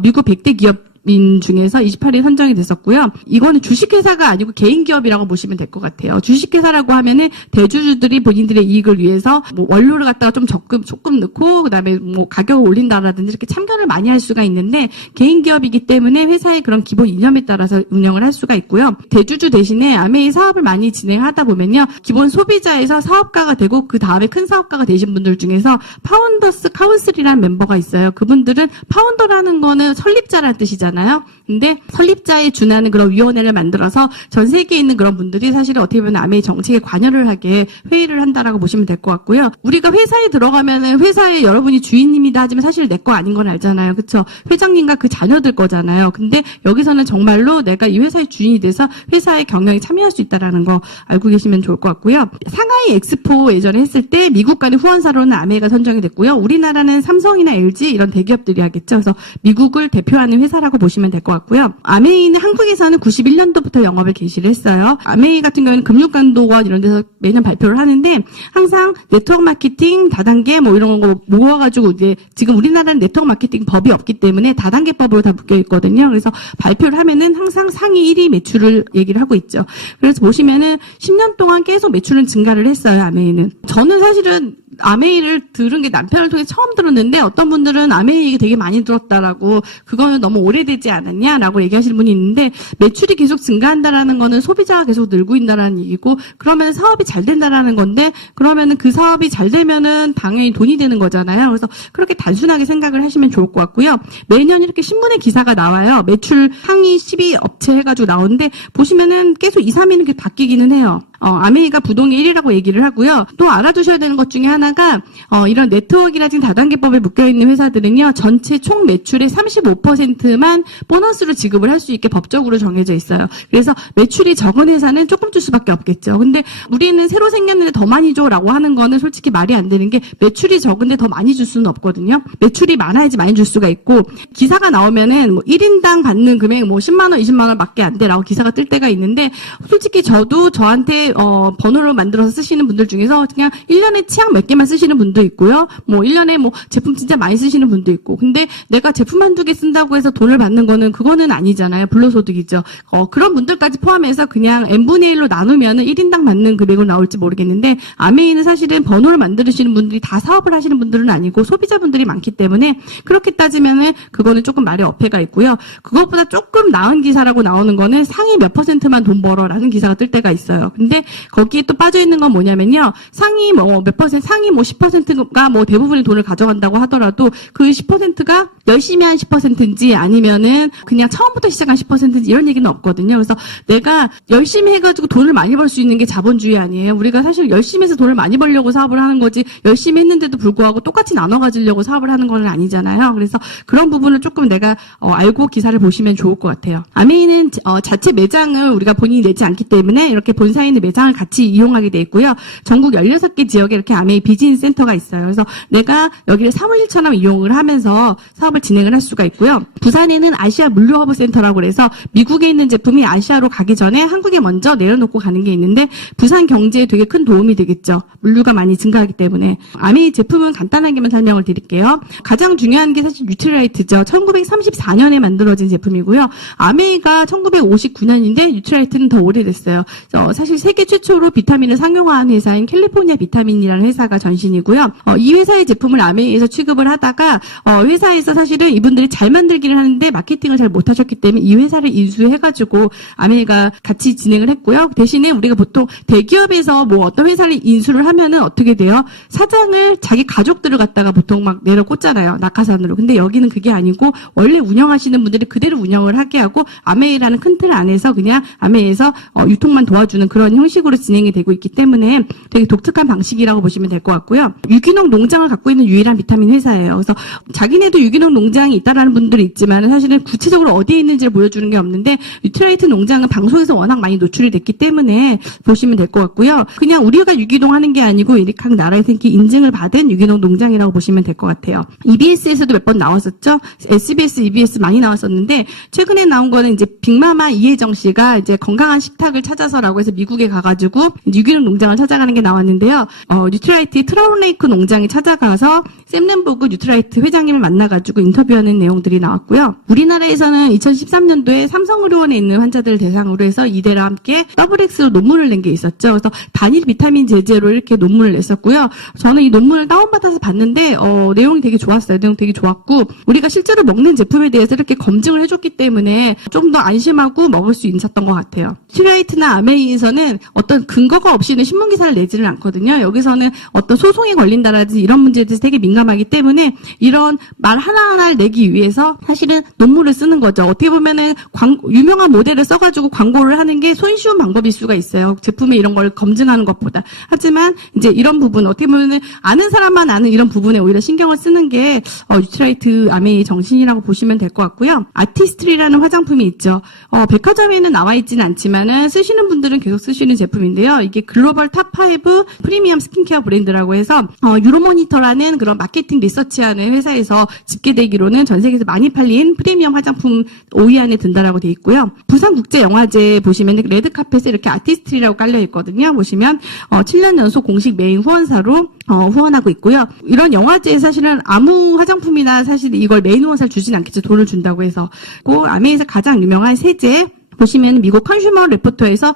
미국 100대 기업인 중에서 28위 선정이 됐었고요. 이거는 주식회사가 아니고 개인기업이라고 보시면 될 것 같아요. 주식회사라고 하면은 대주주들이 본인들의 이익을 위해서 뭐 원료를 갖다가 좀 조금 넣고 그다음에 뭐 가격을 올린다라든지 이렇게 참견을 많이 할 수가 있는데 개인기업이기 때문에 회사의 그런 기본 이념에 따라서 운영을 할 수가 있고요. 대주주 대신에 아메이 사업을 많이 진행하다 보면요. 기본 소비자에서 사업가가 되고 그 다음에 큰 사업가가 되신 분들 중에서 파운더스 카운슬이라는 멤버가 있어요. 그분들은 파운더라는 거는 설립자라는 뜻이잖아요. 근데 설립자에 준하는 그런 위원회를 만들어서 전 세계에 있는 그런 분들이 사실은 어떻게 보면 아메이 정책에 관여를 하게 회의를 한다라고 보시면 될 것 같고요. 우리가 회사에 들어가면은 회사에 여러분이 주인님이다 하지만 사실 내 거 아닌 건 알잖아요. 그렇죠? 회장님과 그 자녀들 거잖아요. 근데 여기서는 정말로 내가 이 회사의 주인이 돼서 회사의 경영에 참여할 수 있다라는 거 알고 계시면 좋을 것 같고요. 상하이 엑스포 예전에 했을 때 미국 간의 후원사로는 아메이가 선정이 됐고요. 우리나라는 삼성이나 LG 이런 대기업들이 하겠죠. 그래서 미국을 대표하는 회사라고 보시면 될 것 같고요. 아메이는 한국에서는 91년도부터 영업을 개시를 했어요. 아메이 같은 경우는 금융감독원 이런 데서 매년 발표를 하는데 항상 네트워크 마케팅 다단계 뭐 이런 거 모아가지고 이제 지금 우리나라는 네트워크 마케팅 법이 없기 때문에 다단계법으로 다 묶여 있거든요. 그래서 발표를 하면은 항상 상위 1위 매출을 얘기를 하고 있죠. 그래서 보시면은 10년 동안 계속 매출은 증가를 했어요. 아메이는. 저는 사실은 아메이를 들은 게 남편을 통해 처음 들었는데 어떤 분들은 아메이 얘기 되게 많이 들었다라고 그거는 너무 오래되지 않았냐라고 얘기하시는 분이 있는데 매출이 계속 증가한다라는 거는 소비자가 계속 늘고 있다라는 얘기고 그러면 사업이 잘 된다라는 건데 그러면은 그 사업이 잘 되면은 당연히 돈이 되는 거잖아요. 그래서 그렇게 단순하게 생각을 하시면 좋을 것 같고요. 매년 이렇게 신문에 기사가 나와요. 매출 상위 10위 업체 해가지고 나오는데 보시면은 계속 2, 3위는 이렇게 바뀌기는 해요. 아메이가 부동의 1위라고 얘기를 하고요. 또 알아두셔야 되는 것 중에 하나가 이런 네트워크라든지 다단계법에 묶여있는 회사들은요. 전체 총 매출의 35%만 보너스로 지급을 할 수 있게 법적으로 정해져 있어요. 그래서 매출이 적은 회사는 조금 줄 수밖에 없겠죠. 근데 우리는 새로 생겼는데 더 많이 줘라고 하는 거는 솔직히 말이 안 되는 게 매출이 적은데 더 많이 줄 수는 없거든요. 매출이 많아야지 많이 줄 수가 있고 기사가 나오면은 뭐 1인당 받는 금액 뭐 10만 원, 20만 원밖에 안 돼라고 기사가 뜰 때가 있는데 솔직히 저도 저한테 번호를 만들어서 쓰시는 분들 중에서 그냥 1년에 치약 몇 개만 쓰시는 분도 있고요. 뭐 1년에 뭐 제품 진짜 많이 쓰시는 분도 있고. 근데 내가 제품 한두 개 쓴다고 해서 돈을 받는 거는 그거는 아니잖아요. 불로소득이죠. 그런 분들까지 포함해서 그냥 n분의 1로 나누면은 1인당 받는 금액으로 나올지 모르겠는데 아메이는 사실은 번호를 만드시는 분들이 다 사업을 하시는 분들은 아니고 소비자분들이 많기 때문에 그렇게 따지면은 그거는 조금 말에 어폐가 있고요. 그것보다 조금 나은 기사라고 나오는 거는 상위 몇 %만 돈 벌어라는 기사가 뜰 때가 있어요. 근데 거기에 또 빠져 있는 건 뭐냐면요. 상위 뭐 몇 퍼센트, 상위 뭐 10%가 뭐 대부분의 돈을 가져간다고 하더라도 그 10%가 열심히 한 10%인지 아니면은 그냥 처음부터 시작한 10%인지 이런 얘기는 없거든요. 그래서 내가 열심히 해가지고 돈을 많이 벌 수 있는 게 자본주의 아니에요. 우리가 사실 열심히 해서 돈을 많이 벌려고 사업을 하는 거지 열심히 했는데도 불구하고 똑같이 나눠 가지려고 사업을 하는 건 아니잖아요. 그래서 그런 부분을 조금 내가 알고 기사를 보시면 좋을 것 같아요. 아메이는 자체 매장을 우리가 본인이 내지 않기 때문에 이렇게 본사에 있는 매장을 같이 이용하게 돼 있고요. 전국 16개 지역에 이렇게 아메이 비즈니스 센터가 있어요. 그래서 내가 여기를 사무실처럼 이용을 하면서 사업을 진행을 할 수가 있고요. 부산에는 아시아 물류 허브 센터라고 해서 미국에 있는 제품이 아시아로 가기 전에 한국에 먼저 내려놓고 가는 게 있는데 부산 경제에 되게 큰 도움이 되겠죠. 물류가 많이 증가하기 때문에. 아메이 제품은 간단하게만 설명을 드릴게요. 가장 중요한 게 사실 뉴트라이트죠. 1934년에 만들어진 제품이고요. 아메이가 1959년인데 뉴트라이트는 더 오래됐어요. 사실 세계 최초로 비타민을 상용화한 회사인 캘리포니아 비타민이라는 회사가 전신이고요. 이 회사의 제품을 아메이에서 취급을 하다가 회사에서 사실은 이분들이 잘 만들기를 하는데 마케팅을 잘 못하셨기 때문에 이 회사를 인수해가지고 아메이가 같이 진행을 했고요. 대신에 우리가 보통 대기업에서 뭐 어떤 회사를 인수를 하면은 어떻게 돼요? 사장을 자기 가족들을 갖다가 보통 막 내려 꽂잖아요. 낙하산으로. 근데 여기는 그게 아니고 원래 운영하시는 분들이 그대로 운영을 하게 하고 아메이라는 큰 틀 안에서 그냥 아메이에서 유통만 도와주는 그런 형식으로 진행이 되고 있기 때문에 되게 독특한 방식이라고 보시면 될 것 같고요. 유기농 농장을 갖고 있는 유일한 비타민 회사예요. 그래서 자기네도 유기농 농장이 있다라는 분들이 있지만 사실은 구체적으로 어디에 있는지를 보여주는 게 없는데 뉴트라이트 농장은 방송에서 워낙 많이 노출이 됐기 때문에 보시면 될 것 같고요. 그냥 우리가 유기농 하는 게 아니고 각 나라에서 이렇게 인증을 받은 유기농 농장이라고 보시면 될 것 같아요. EBS에서도 몇 번 나왔었죠. SBS, EBS 많이 나왔었는데 최근에 나온 거는 이제 빅마마 이혜정 씨가 이제 건강한 식탁을 찾아서라고 해서 미국에 가가지고 유기농 농장을 찾아가는 게 나왔는데요. 뉴트라이트의 트라운레이크 농장에 찾아가서 샘 램보그 뉴트라이트 회장님을 만나가지고 인터뷰하는 내용들이 나왔고요. 우리나라에서는 2013년도에 삼성의료원에 있는 환자들을 대상으로 해서 이대랑 함께 더블X로 논문을 낸 게 있었죠. 그래서 단일 비타민 제제로 이렇게 논문을 냈었고요. 저는 이 논문을 다운받아서 봤는데 내용이 되게 좋았어요. 내용 되게 좋았고 우리가 실제로 먹는 제품에 대해서 이렇게 검증을 해줬기 때문에 좀 더 안심하고 먹을 수 있었던 것 같아요. 뉴트라이트나 아메이에서는 어떤 근거가 없이는 신문기사를 내지는 않거든요. 여기서는 어떤 소송에 걸린다라든지 이런 문제에 대해서 되게 민감하기 때문에 이런 말 하나하나를 내기 위해서 사실은 논문을 쓰는 거죠. 어떻게 보면은 유명한 모델을 써가지고 광고를 하는 게 손쉬운 방법일 수가 있어요. 제품에 이런 걸 검증하는 것보다. 하지만 이제 이런 부분 어떻게 보면은 아는 사람만 아는 이런 부분에 오히려 신경을 쓰는 게 뉴트라이트 아메이 정신이라고 보시면 될 것 같고요. 아티스트리라는 화장품이 있죠. 백화점에는 나와 있지는 않지만은 쓰시는 분들은 계속 쓰시는 제품인데요. 이게 글로벌 탑5 프리미엄 스킨케어 브랜드라고 해서 유로모니터라는 그런 마케팅 리서치하는 회사에서 집계된 집계되기로는 전 세계에서 많이 팔린 프리미엄 화장품 5위 안에 든다라고 돼 있고요. 부산국제영화제 보시면 레드카펫에 이렇게 아티스트리라고 깔려 있거든요. 보시면 7년 연속 공식 메인 후원사로 후원하고 있고요. 이런 영화제에 사실은 아무 화장품이나 사실 이걸 메인 후원사를 주진 않겠죠. 돈을 준다고 해서. 아메에서 가장 유명한 세제 보시면 미국 컨슈머 리포터에서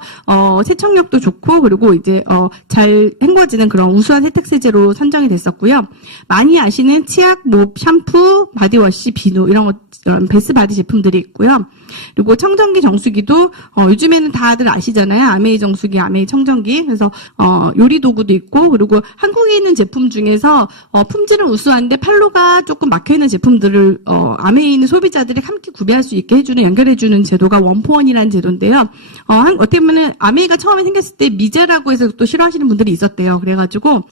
세척력도 좋고 그리고 이제 잘 헹궈지는 그런 우수한 세탁 세제로 선정이 됐었고요. 많이 아시는 치약, 샴푸, 바디워시, 비누 이런 베스 바디 제품들이 있고요. 그리고 청정기, 정수기도 요즘에는 다들 아시잖아요. 아메이 정수기, 아메이 청정기. 그래서 요리 도구도 있고 그리고 한국에 있는 제품 중에서 품질은 우수한데 판로가 조금 막혀 있는 제품들을 아메이에 있는 소비자들이 함께 구매할 수 있게 해주는 연결해주는 제도가 원포원이라는 제도인데요. 어떻게 보면은 아메이가 처음에 생겼을 때 미제라고 해서 또 싫어하시는 분들이 있었대요. 그래가지고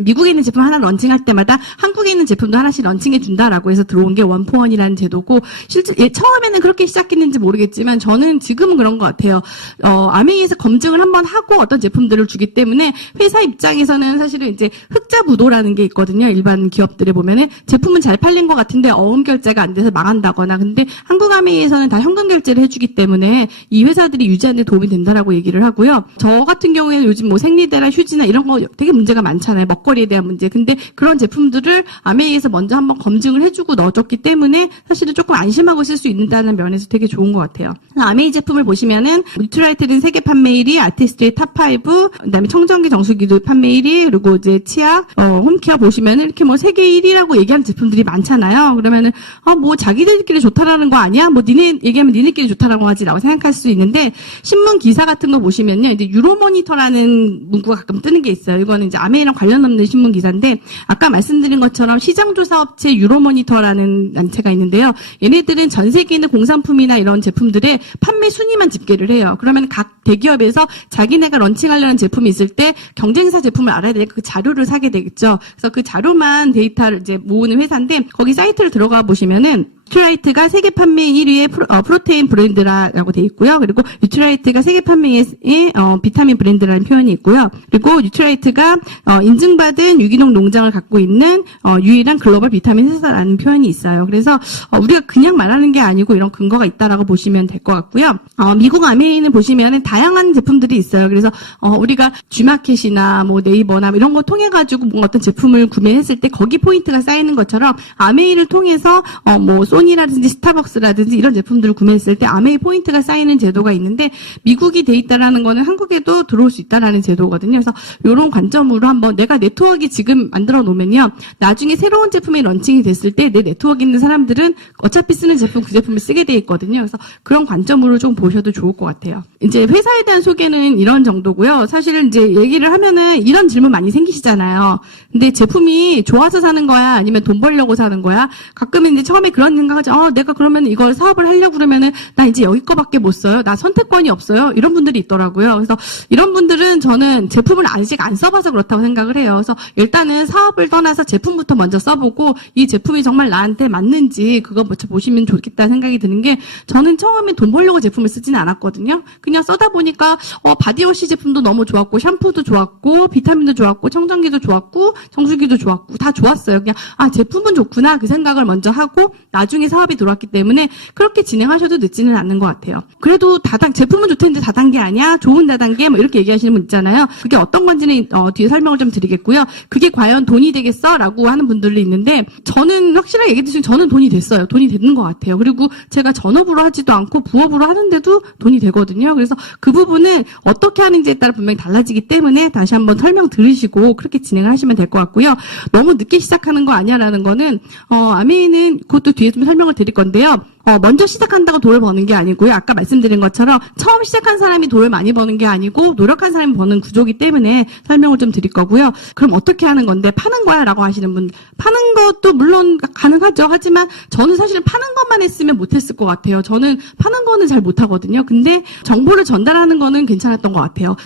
미국에 있는 제품 하나 런칭할 때마다 한국에 있는 제품도 하나씩 런칭해 준다라고 해서 들어온 게 원포원이라는 제도고 실제 처음에는 그렇게 시작했는지 모르겠지만 저는 지금은 그런 것 같아요. 아메이에서 검증을 한번 하고 어떤 제품들을 주기 때문에 회사 입장에서는 사실은 이제 흑자 부도라는 게 있거든요. 일반 기업들에 보면은 제품은 잘 팔린 것 같은데 어음 결제가 안 돼서 망한다거나 근데 한국 아메이에서는 다 현금 결제를 해주기 때문에 이 회사들이 유지하는 데 도움이 된다라고 얘기를 하고요. 저 같은 경우에는 요즘 뭐 생리대나 휴지나 이런 거 되게 문제가 많잖아요. 먹거리에 대한 문제. 근데 그런 제품들을 아메이에서 먼저 한번 검증을 해주고 넣어줬기 때문에 사실은 조금 안심하고 쓸 수 있다는 면에서 되게 좋은 것 같아요. 아메이 제품을 보시면은 뉴트라이트는 세계 판매 1위, 아티스트의 탑5, 그다음에 청정기, 정수기도 판매 1위, 그리고 이제 치약, 홈케어 보시면은 이렇게 뭐 세계 1위라고 얘기하는 제품들이 많잖아요. 그러면은 뭐 자기들끼리 좋다라는 거 아니야? 뭐 니네 얘기하면 니네끼리 좋다라고 하지라고 생각할 수 있는데 신문 기사 같은 거 보시면요, 이제 유로모니터라는 문구가 가끔 뜨는 게 있어요. 이거는 이제 아메이랑 관련 없는 신문 기사인데 아까 말씀드린 것처럼 시장조사업체 유로모니터라는 단체가 있는데요. 얘네들은 전 세계에 있는 공산품이나 이런 제품들의 판매 순위만 집계를 해요. 그러면 각 대기업에서 자기네가 런칭하려는 제품이 있을 때 경쟁사 제품을 알아야 되니까 그 자료를 사게 되겠죠. 그래서 그 자료만 데이터를 이제 모으는 회사인데 거기 사이트를 들어가 보시면은 뉴트라이트가 세계 판매 1위의 프로테인 브랜드라고 돼 있고요. 그리고 뉴트라이트가 세계 판매의 비타민 브랜드라는 표현이 있고요. 그리고 뉴트라이트가 인증받은 유기농 농장을 갖고 있는 유일한 글로벌 비타민 회사라는 표현이 있어요. 그래서 우리가 그냥 말하는 게 아니고 이런 근거가 있다라고 보시면 될 것 같고요. 미국 아메이는 보시면은 다양한 제품들이 있어요. 그래서 우리가 G마켓이나 뭐 네이버나 이런 거 통해 가지고 뭔가 어떤 제품을 구매했을 때 거기 포인트가 쌓이는 것처럼 아메이를 통해서 뭐 소니라든지 스타벅스라든지 이런 제품들을 구매했을 때 아메이 포인트가 쌓이는 제도가 있는데 미국이 돼 있다라는 거는 한국에도 들어올 수 있다라는 제도거든요. 그래서 이런 관점으로 한번 내가 네트워크 지금 만들어 놓으면요. 나중에 새로운 제품이 런칭이 됐을 때 내 네트워크에 있는 사람들은 어차피 쓰는 제품 그 제품을 쓰게 돼 있거든요. 그래서 그런 관점으로 좀 보셔도 좋을 것 같아요. 이제 회사에 대한 소개는 이런 정도고요. 사실은 이제 얘기를 하면은 이런 질문 많이 생기시잖아요. 근데 제품이 좋아서 사는 거야? 아니면 돈 벌려고 사는 거야? 가끔은 이제 처음에 그런 생각하죠. 내가 그러면 이걸 사업을 하려고 그러면은 나 이제 여기 거밖에 못 써요. 나 선택권이 없어요. 이런 분들이 있더라고요. 그래서 이런 분들은 저는 제품을 아직 안 써봐서 그렇다고 생각을 해요. 그래서 일단은 사업을 떠나서 제품부터 먼저 써보고 이 제품이 정말 나한테 맞는지 그거 먼저 보시면 좋겠다 생각이 드는 게 저는 처음에 돈 벌려고 제품을 쓰지는 않았거든요. 그냥 써다 보니까 바디워시 제품도 너무 좋았고 샴푸도 좋았고 비타민도 좋았고 청정기도 좋았고 정수기도 좋았고 다 좋았어요. 그냥 제품은 좋구나 그 생각을 먼저 하고 나중에 사업이 들어왔기 때문에 그렇게 진행하셔도 늦지는 않는 것 같아요. 그래도 제품은 좋다는데 다단계 아니야? 좋은 다단계? 뭐 이렇게 얘기하시는 분 있잖아요. 그게 어떤 건지는 뒤에 설명을 좀 드리겠고요. 그게 과연 돈이 되겠어? 라고 하는 분들이 있는데 저는 확실하게 얘기해 주시면 저는 돈이 됐어요. 돈이 되는 것 같아요. 그리고 제가 전업으로 하지도 않고 부업으로 하는데도 돈이 되거든요. 그래서 그 부분은 어떻게 하는지에 따라 분명히 달라지기 때문에 다시 한번 설명 들으시고 그렇게 진행을 하시면 될 것 같고요. 너무 늦게 시작하는 거 아니야라는 거는 아메이는 그것도 뒤에 좀 설명을 드릴 건데요. 먼저 시작한다고 돈을 버는 게 아니고요. 아까 말씀드린 것처럼 처음 시작한 사람이 돈을 많이 버는 게 아니고 노력한 사람이 버는 구조이기 때문에 설명을 좀 드릴 거고요. 그럼 어떻게 하는 건데 파는 거야? 라고 하시는 분. 파는 것도 물론 가능하죠. 하지만 저는 사실 파는 것만 했으면 못했을 것 같아요. 저는 파는 거는 잘 못하거든요. 근데 정보를 전달하는 거는 괜찮았던 것 같아요.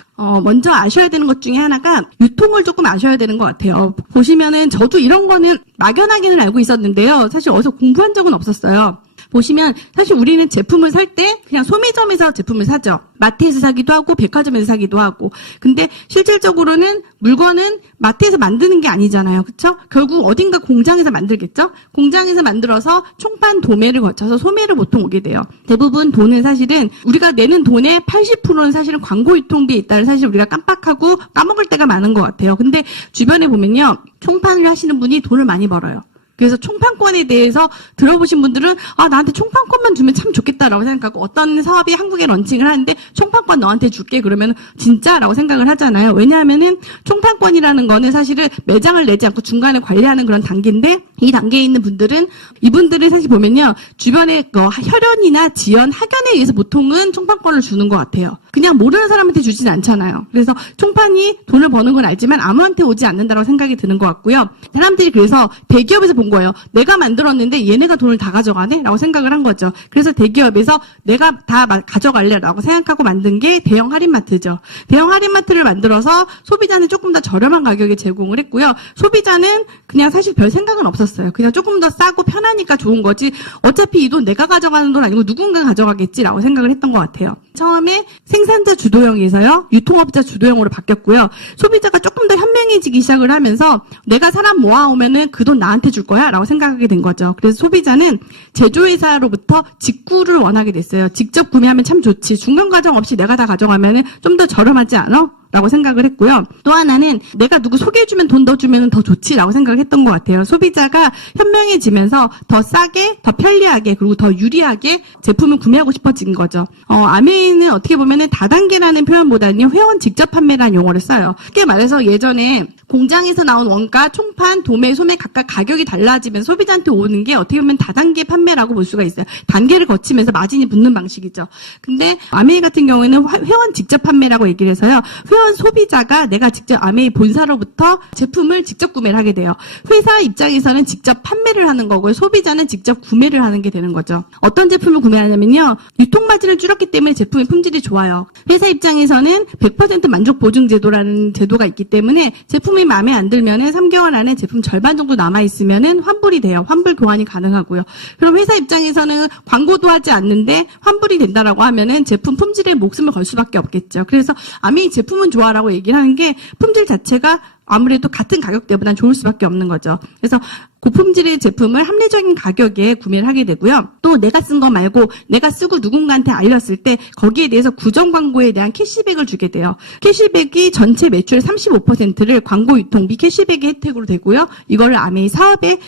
먼저 아셔야 되는 것 중에 하나가 유통을 조금 아셔야 되는 것 같아요. 보시면은 저도 이런 거는 막연하게는 알고 있었는데요. 사실 어디서 공부한 적은 없었어요. 보시면 사실 우리는 제품을 살 때 그냥 소매점에서 제품을 사죠. 마트에서 사기도 하고 백화점에서 사기도 하고. 근데 실질적으로는 물건은 마트에서 만드는 게 아니잖아요. 그렇죠? 결국 어딘가 공장에서 만들겠죠? 공장에서 만들어서 총판 도매를 거쳐서 소매를 보통 오게 돼요. 대부분 돈은 사실은 우리가 내는 돈의 80%는 사실은 광고 유통비에 있다는 사실 우리가 깜빡하고 까먹을 때가 많은 것 같아요. 근데 주변에 보면요. 총판을 하시는 분이 돈을 많이 벌어요. 그래서 총판권에 대해서 들어보신 분들은 나한테 총판권만 주면 참 좋겠다라고 생각하고 어떤 사업이 한국에 런칭을 하는데 총판권 너한테 줄게 그러면 진짜라고 생각을 하잖아요. 왜냐하면은 총판권이라는 거는 사실은 매장을 내지 않고 중간에 관리하는 그런 단계인데 이 단계에 있는 분들은 이분들은 사실 보면요. 주변에 혈연이나 지연, 학연에 의해서 보통은 총판권을 주는 것 같아요. 그냥 모르는 사람한테 주진 않잖아요. 그래서 총판이 돈을 버는 건 알지만 아무한테 오지 않는다고 생각이 드는 것 같고요. 사람들이 그래서 대기업에서 본 거예요. 내가 만들었는데 얘네가 돈을 다 가져가네? 라고 생각을 한 거죠. 그래서 대기업에서 내가 다 가져갈래? 라고 생각하고 만든 게 대형 할인마트죠. 대형 할인마트를 만들어서 소비자는 조금 더 저렴한 가격에 제공을 했고요. 소비자는 그냥 사실 별 생각은 없었어요. 그냥 조금 더 싸고 편하니까 좋은 거지. 어차피 이 돈 내가 가져가는 돈 아니고 누군가 가져가겠지라고 생각을 했던 것 같아요. 처음에 생산자 주도형에서요. 유통업자 주도형으로 바뀌었고요. 소비자가 조금 더 현명해지기 시작을 하면서 내가 사람 모아오면은 그 돈 나한테 줄 거야 라고 생각하게 된 거죠. 그래서 소비자는 제조회사로부터 직구를 원하게 됐어요. 직접 구매하면 참 좋지. 중간 과정 없이 내가 다 가져가면은 좀 더 저렴하지 않아? 라고 생각을 했고요. 또 하나는 내가 누구 소개해주면 돈 더 주면 더 좋지라고 생각을 했던 것 같아요. 소비자가 현명해지면서 더 싸게, 더 편리하게, 그리고 더 유리하게 제품을 구매하고 싶어진 거죠. 아메이는 어떻게 보면은 다단계라는 표현보다는 회원 직접 판매라는 용어를 써요. 쉽게 말해서 예전에 공장에서 나온 원가, 총판, 도매, 소매 각각 가격이 달라지면 소비자한테 오는 게 어떻게 보면 다단계 판매라고 볼 수가 있어요. 단계를 거치면서 마진이 붙는 방식이죠. 근데 아메이 같은 경우에는 회원 직접 판매라고 얘기를 해서요. 회원 소비자가 내가 직접 아메이 본사로부터 제품을 직접 구매를 하게 돼요. 회사 입장에서는 직접 판매를 하는 거고요. 소비자는 직접 구매를 하는 게 되는 거죠. 어떤 제품을 구매하냐면요. 유통마진을 줄였기 때문에 제품의 품질이 좋아요. 회사 입장에서는 100% 만족 보증 제도라는 제도가 있기 때문에 제품이 마음에 안 들면은 3개월 안에 제품 절반 정도 남아있으면은 환불이 돼요. 환불 교환이 가능하고요. 그럼 회사 입장에서는 광고도 하지 않는데 환불이 된다라고 하면은 제품 품질에 목숨을 걸 수밖에 없겠죠. 그래서 아메이 제품은 좋아라고 얘기를 하는 게 품질 자체가 아무래도 같은 가격대보다는 좋을 수밖에 없는 거죠. 그래서 고품질의 제품을 합리적인 가격에 구매를 하게 되고요. 또 내가 쓴 거 말고 내가 쓰고 누군가한테 알렸을 때 거기에 대해서 구정 광고에 대한 캐시백을 주게 돼요. 캐시백이 전체 매출의 35%를 광고 유통비 캐시백의 혜택으로 되고요. 이걸 아메이 사업의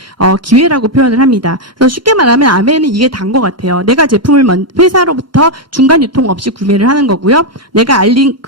기회라고 표현을 합니다. 그래서 쉽게 말하면 아메이는 이게 단 것 같아요. 내가 제품을 회사로부터 중간 유통 없이 구매를 하는 거고요. 내가 알린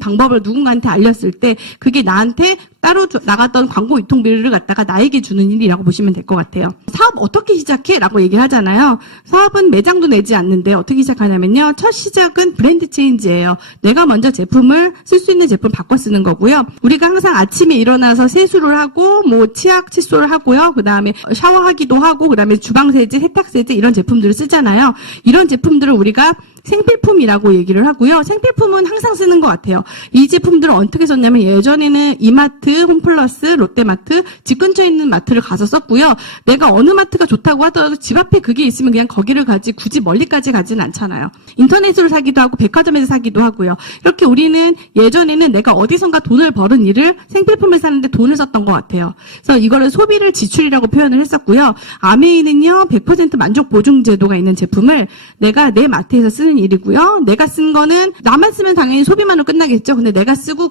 방법을 누군가한테 알렸을 때 그게 나한테 따로 나갔던 광고 유통비를 갖다가 나에게 주는 일이라고 보시면 될 것 같아요. 사업 어떻게 시작해? 라고 얘기를 하잖아요. 사업은 매장도 내지 않는데 어떻게 시작하냐면요. 첫 시작은 브랜드 체인지예요. 내가 먼저 제품을 쓸 수 있는 제품 바꿔 쓰는 거고요. 우리가 항상 아침에 일어나서 세수를 하고 치약 칫솔을 하고요. 그다음에 샤워하기도 하고 그다음에 주방세제, 세탁세제 이런 제품들을 쓰잖아요. 이런 제품들을 우리가 생필품이라고 얘기를 하고요. 생필품은 항상 쓰는 것 같아요. 이 제품들을 어떻게 썼냐면 예전에는 이마트, 홈플러스, 롯데마트, 집 근처에 있는 마트를 가서 썼고요. 내가 어느 마트가 좋다고 하더라도 집 앞에 그게 있으면 그냥 거기를 가지 굳이 멀리까지 가지는 않잖아요. 인터넷으로 사기도 하고 백화점에서 사기도 하고요. 이렇게 우리는 예전에는 내가 어디선가 돈을 버는 일을 생필품을 사는데 돈을 썼던 것 같아요. 그래서 이거를 소비를 지출이라고 표현을 했었고요. 아메이는요. 100% 만족 보증 제도가 있는 제품을 내가 내 마트에서 쓰는 일이고요. 내가 쓴 거는 나만 쓰면 당연히 소비만으로 끝나겠죠. 근데 내가 쓰고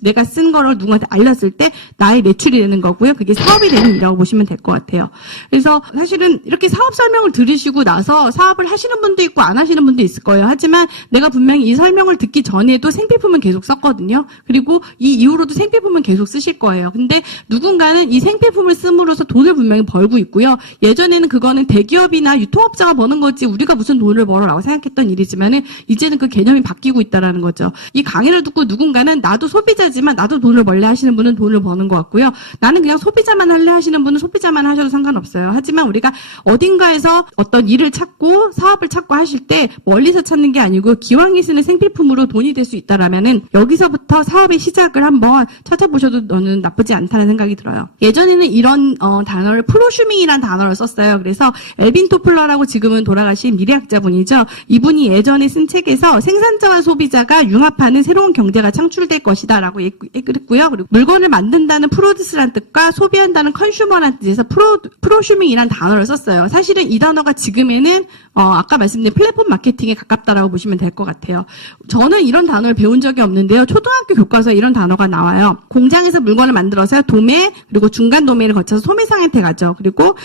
내가 쓴 거를 누군가한테 알렸을 때 나의 매출이 되는 거고요. 그게 사업이 되는 일이라고 보시면 될 것 같아요. 그래서 사실은 이렇게 사업 설명을 들으시고 나서 사업을 하시는 분도 있고 안 하시는 분도 있을 거예요. 하지만 내가 분명히 이 설명을 듣기 전에도 생필품은 계속 썼거든요. 그리고 이 이후로도 생필품은 계속 쓰실 거예요. 근데 누군가는 이 생필품을 씀으로써 돈을 분명히 벌고 있고요. 예전에는 그거는 대기업이나 유통업자가 버는 거지 우리가 무슨 돈을 벌어라고 생각했던 일이지만은 이제는 그 개념이 바뀌고 있다라는 거죠. 이 강의를 듣고 누군가는 나도 소비자지만 나도 돈을 벌래 하시는 분은 돈을 버는 것 같고요. 나는 그냥 소비자만 할래 하시는 분은 소비자만 하셔도 상관없어요. 하지만 우리가 어딘가에서 어떤 일을 찾고 사업을 찾고 하실 때 멀리서 찾는 게 아니고 기왕에 쓰는 생필품으로 돈이 될 수 있다라면은 여기서부터 사업의 시작을 한번 찾아보셔도 저는 나쁘지 않다는 생각이 들어요. 예전에는 이런 단어를 프로슈밍이라는 단어를 썼어요. 그래서 엘빈 토플러라고 지금은 돌아가신 미래학자분이죠. 이분이 예전에 쓴 책에서 생산자와 소비자가 융합하는 새로운 경제가 창출될 것이다라고 얘기했고요. 그리고 물건을 만든다는 프로듀스라는 뜻과 소비한다는 컨슈머라는 뜻에서 프로슈밍이라는 단어를 썼어요. 사실은 이 단어가 지금에는 아까 말씀드린 플랫폼 마케팅에 가깝다라고 보시면 될 것 같아요. 저는 이런 단어를 배운 적이 없는데요. 초등학교 교과서에 이런 단어가 나와요. 공장에서 물건을 만들어서 도매 그리고 중간 도매를 거쳐서 소매상한테 가죠. 그리고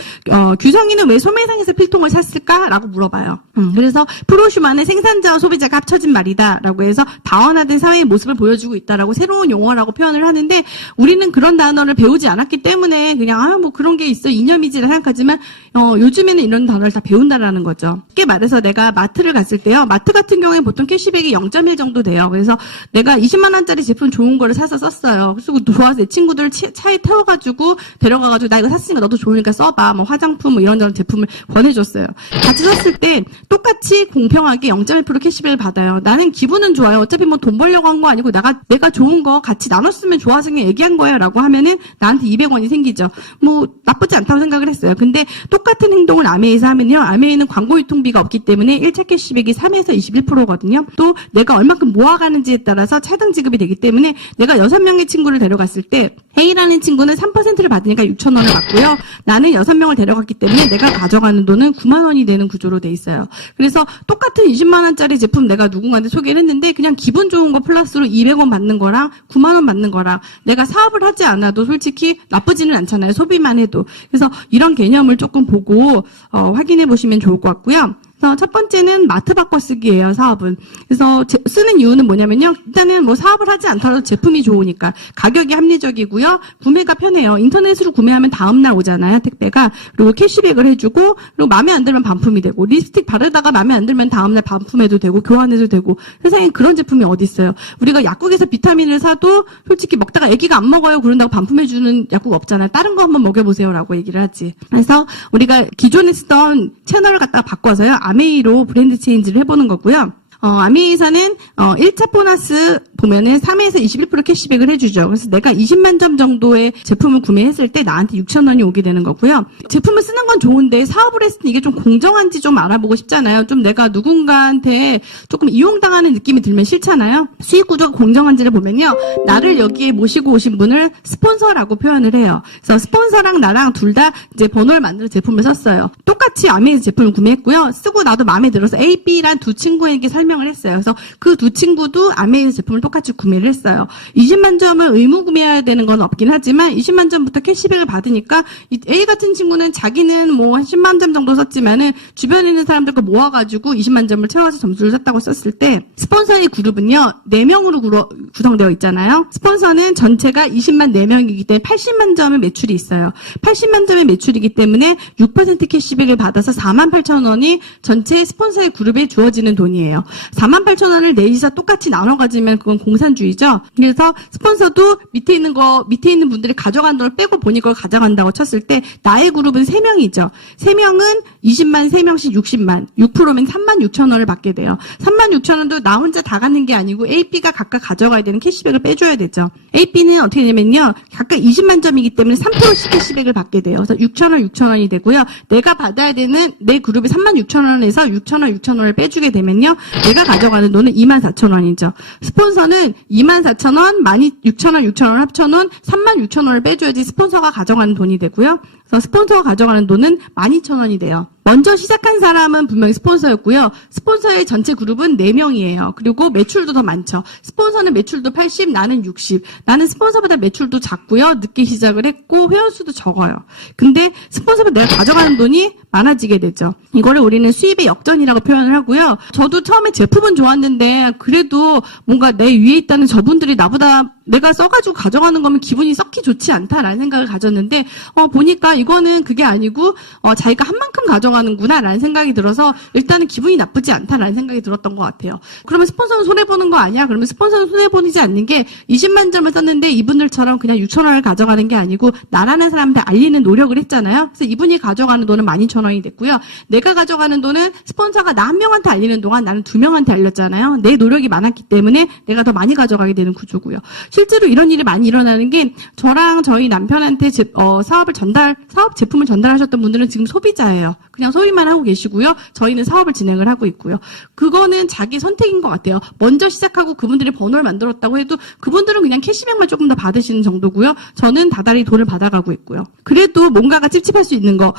규성이는 왜 소매상에서 필통을 샀을까라고 물어봐요. 그래서 프로슈머는 생산자와 소비자가 합쳐진 말이다라고 해서 다원화된 사회의 모습을 보여주고 있다라고 새로운 용어라고 표현을 하는데 우리는 그런 단어를 배우지 않았기 때문에 그냥 뭐 그런 게 있어 이념이지라 생각하지만 요즘에는 이런 단어를 다 배운다라는 거죠. 쉽게 말해서 내가 마트를 갔을 때요. 마트 같은 경우에 보통 캐시백이 0.1 정도 돼요. 그래서 내가 20만 원짜리 제품 좋은 거를 사서 썼어요. 그리고 좋아서 내 친구들 차에 태워가지고 데려가가지고 나 이거 샀으니까 너도 좋으니까 써봐. 뭐 화장품 뭐 이런저런 제품을 권해줬어요. 같이 썼을 때 똑같이 공평하게 0.1% 캐시백을 받아요. 나는 기분은 좋아요. 어차피 뭐 돈 벌려고 한 거 아니고 내가 좋은 거 같이 나눴으면 좋아서 그냥 얘기한 거예요. 라고 하면은 나한테 200원이 생기죠. 뭐 나쁘지 않다고 생각을 했어요. 근데 똑같은 행동을 아메이에서 하면요. 아메이는 광고 유통비가 없기 때문에 1차 캐시백이 3에서 21%거든요. 또 내가 얼마큼 모아가는지에 따라서 차등 지급이 되기 때문에 내가 6명의 친구를 데려갔을 때 A라는 친구는 3%를 받으니까 6,000원을 받고요. 나는 6명을 데려갔기 때문에 내가 가져가는 돈은 9만 원이 되는 구조로 돼 있어요. 그래서 똑같은 20만 원짜리 제품 내가 누군가한테 소개를 했는데 그냥 기분 좋은 거 플러스로 200원 받는 거랑 9만 원 받는 거랑 내가 사업을 하지 않아도 솔직히 나쁘지는 않잖아요. 소비만 해도. 그래서 이런 개념을 조금 보고 확인해 보시면 좋을 것 같고요. 그래서 첫 번째는 마트 바꿔쓰기예요, 사업은. 그래서 쓰는 이유는 뭐냐면요. 일단은 뭐 사업을 하지 않더라도 제품이 좋으니까 가격이 합리적이고요. 구매가 편해요. 인터넷으로 구매하면 다음날 오잖아요, 택배가. 그리고 캐시백을 해주고 그리고 마음에 안 들면 반품이 되고 립스틱 바르다가 마음에 안 들면 다음날 반품해도 되고 교환해도 되고 세상에 그런 제품이 어디 있어요. 우리가 약국에서 비타민을 사도 솔직히 먹다가 애기가 안 먹어요 그런다고 반품해주는 약국 없잖아요. 다른 거 한번 먹여보세요라고 얘기를 하지. 그래서 우리가 기존에 쓰던 채널을 갖다가 바꿔서요. 아메이로 브랜드 체인지를 해보는 거고요. 아메이에서는 1차 보너스 보면은 3에서 21% 캐시백을 해주죠. 그래서 내가 20만 점 정도의 제품을 구매했을 때 나한테 6,000원이 오게 되는 거고요. 제품을 쓰는 건 좋은데 사업을 했을 때 이게 좀 공정한지 좀 알아보고 싶잖아요. 좀 내가 누군가한테 조금 이용당하는 느낌이 들면 싫잖아요. 수익 구조가 공정한지를 보면요. 나를 여기에 모시고 오신 분을 스폰서라고 표현을 해요. 그래서 스폰서랑 나랑 둘 다 이제 번호를 만들어 제품을 썼어요. 똑같이 아메이에서 제품을 구매했고요. 쓰고 나도 마음에 들어서 A, B란 두 친구에게 설명을 했어요. 그래서 그 두 친구도 아메이에서 제품을 똑같이 구매를 했어요. 20만 점을 의무 구매해야 되는 건 없긴 하지만 20만 점부터 캐시백을 받으니까 A 같은 친구는 자기는 뭐 한 10만 점 정도 썼지만은 주변에 있는 사람들과 모아가지고 20만 점을 채워서 점수를 샀다고 썼을 때 스폰서의 그룹은요 4명으로 구성되어 있잖아요. 스폰서는 전체가 20만 4명이기 때문에 80만 점의 매출이 있어요. 80만 점의 매출이기 때문에 6% 캐시백을 받아서 48,000원이 전체 스폰서의 그룹에 주어지는 돈이에요. 48,000원을 넷이서 똑같이 나눠 가지면 그건 공산주의죠. 그래서 스폰서도 밑에 있는 분들이 가져간 돈을 빼고 본인 걸 가져간다고 쳤을 때 나의 그룹은 3명이죠. 3명은 20만 3명씩 60만 6%면 36,000원을 받게 돼요. 36,000원도 나 혼자 다 갖는 게 아니고 A, B가 각각 가져가야 되는 캐시백을 빼줘야 되죠. A, B는 어떻게 되냐면요. 각각 20만 점이기 때문에 3%씩 캐시백을 받게 돼요. 그래서 6,000원이 되고요. 내가 받아야 되는 내 그룹이 36,000원에서 6,000원을 빼주게 되면요. 내가 가져가는 돈은 24,000원이죠. 스폰서는 24,000원, 16,000원 합쳐놓은 36,000원을 빼줘야지 스폰서가 가져가는 돈이 되고요. 그래서 스폰서가 가져가는 돈은 12,000원이 돼요. 먼저 시작한 사람은 분명히 스폰서였고요. 스폰서의 전체 그룹은 4명이에요. 그리고 매출도 더 많죠. 스폰서는 매출도 80, 나는 60. 나는 스폰서보다 매출도 작고요. 늦게 시작을 했고 회원수도 적어요. 근데 스폰서보다 내가 가져가는 돈이 많아지게 되죠. 이거를 우리는 수입의 역전이라고 표현을 하고요. 저도 처음에 제품은 좋았는데 그래도 뭔가 내 위에 있다는 저분들이 나보다 내가 써가지고 가져가는 거면 기분이 썩히 좋지 않다라는 생각을 가졌는데 보니까 이거는 그게 아니고 자기가 한 만큼 가져가는구나라는 생각이 들어서 일단은 기분이 나쁘지 않다라는 생각이 들었던 것 같아요. 그러면 스폰서는 손해보는 거 아니야? 그러면 스폰서는 손해보지 않는 게 20만 점을 썼는데 이분들처럼 그냥 6,000원을 가져가는 게 아니고 나라는 사람한테 알리는 노력을 했잖아요. 그래서 이분이 가져가는 돈은 12,000원이 됐고요. 내가 가져가는 돈은 스폰서가 나 한 명한테 알리는 동안 나는 2명한테 알렸잖아요. 내 노력이 많았기 때문에 내가 더 많이 가져가게 되는 구조고요. 실제로 이런 일이 많이 일어나는 게 저랑 저희 남편한테 사업 제품을 전달하셨던 분들은 지금 소비자예요. 그냥 소비만 하고 계시고요. 저희는 사업을 진행을 하고 있고요. 그거는 자기 선택인 것 같아요. 먼저 시작하고 그분들이 번호를 만들었다고 해도 그분들은 그냥 캐시백만 조금 더 받으시는 정도고요. 저는 다달이 돈을 받아가고 있고요. 그래도 뭔가가 찝찝할 수 있는 거.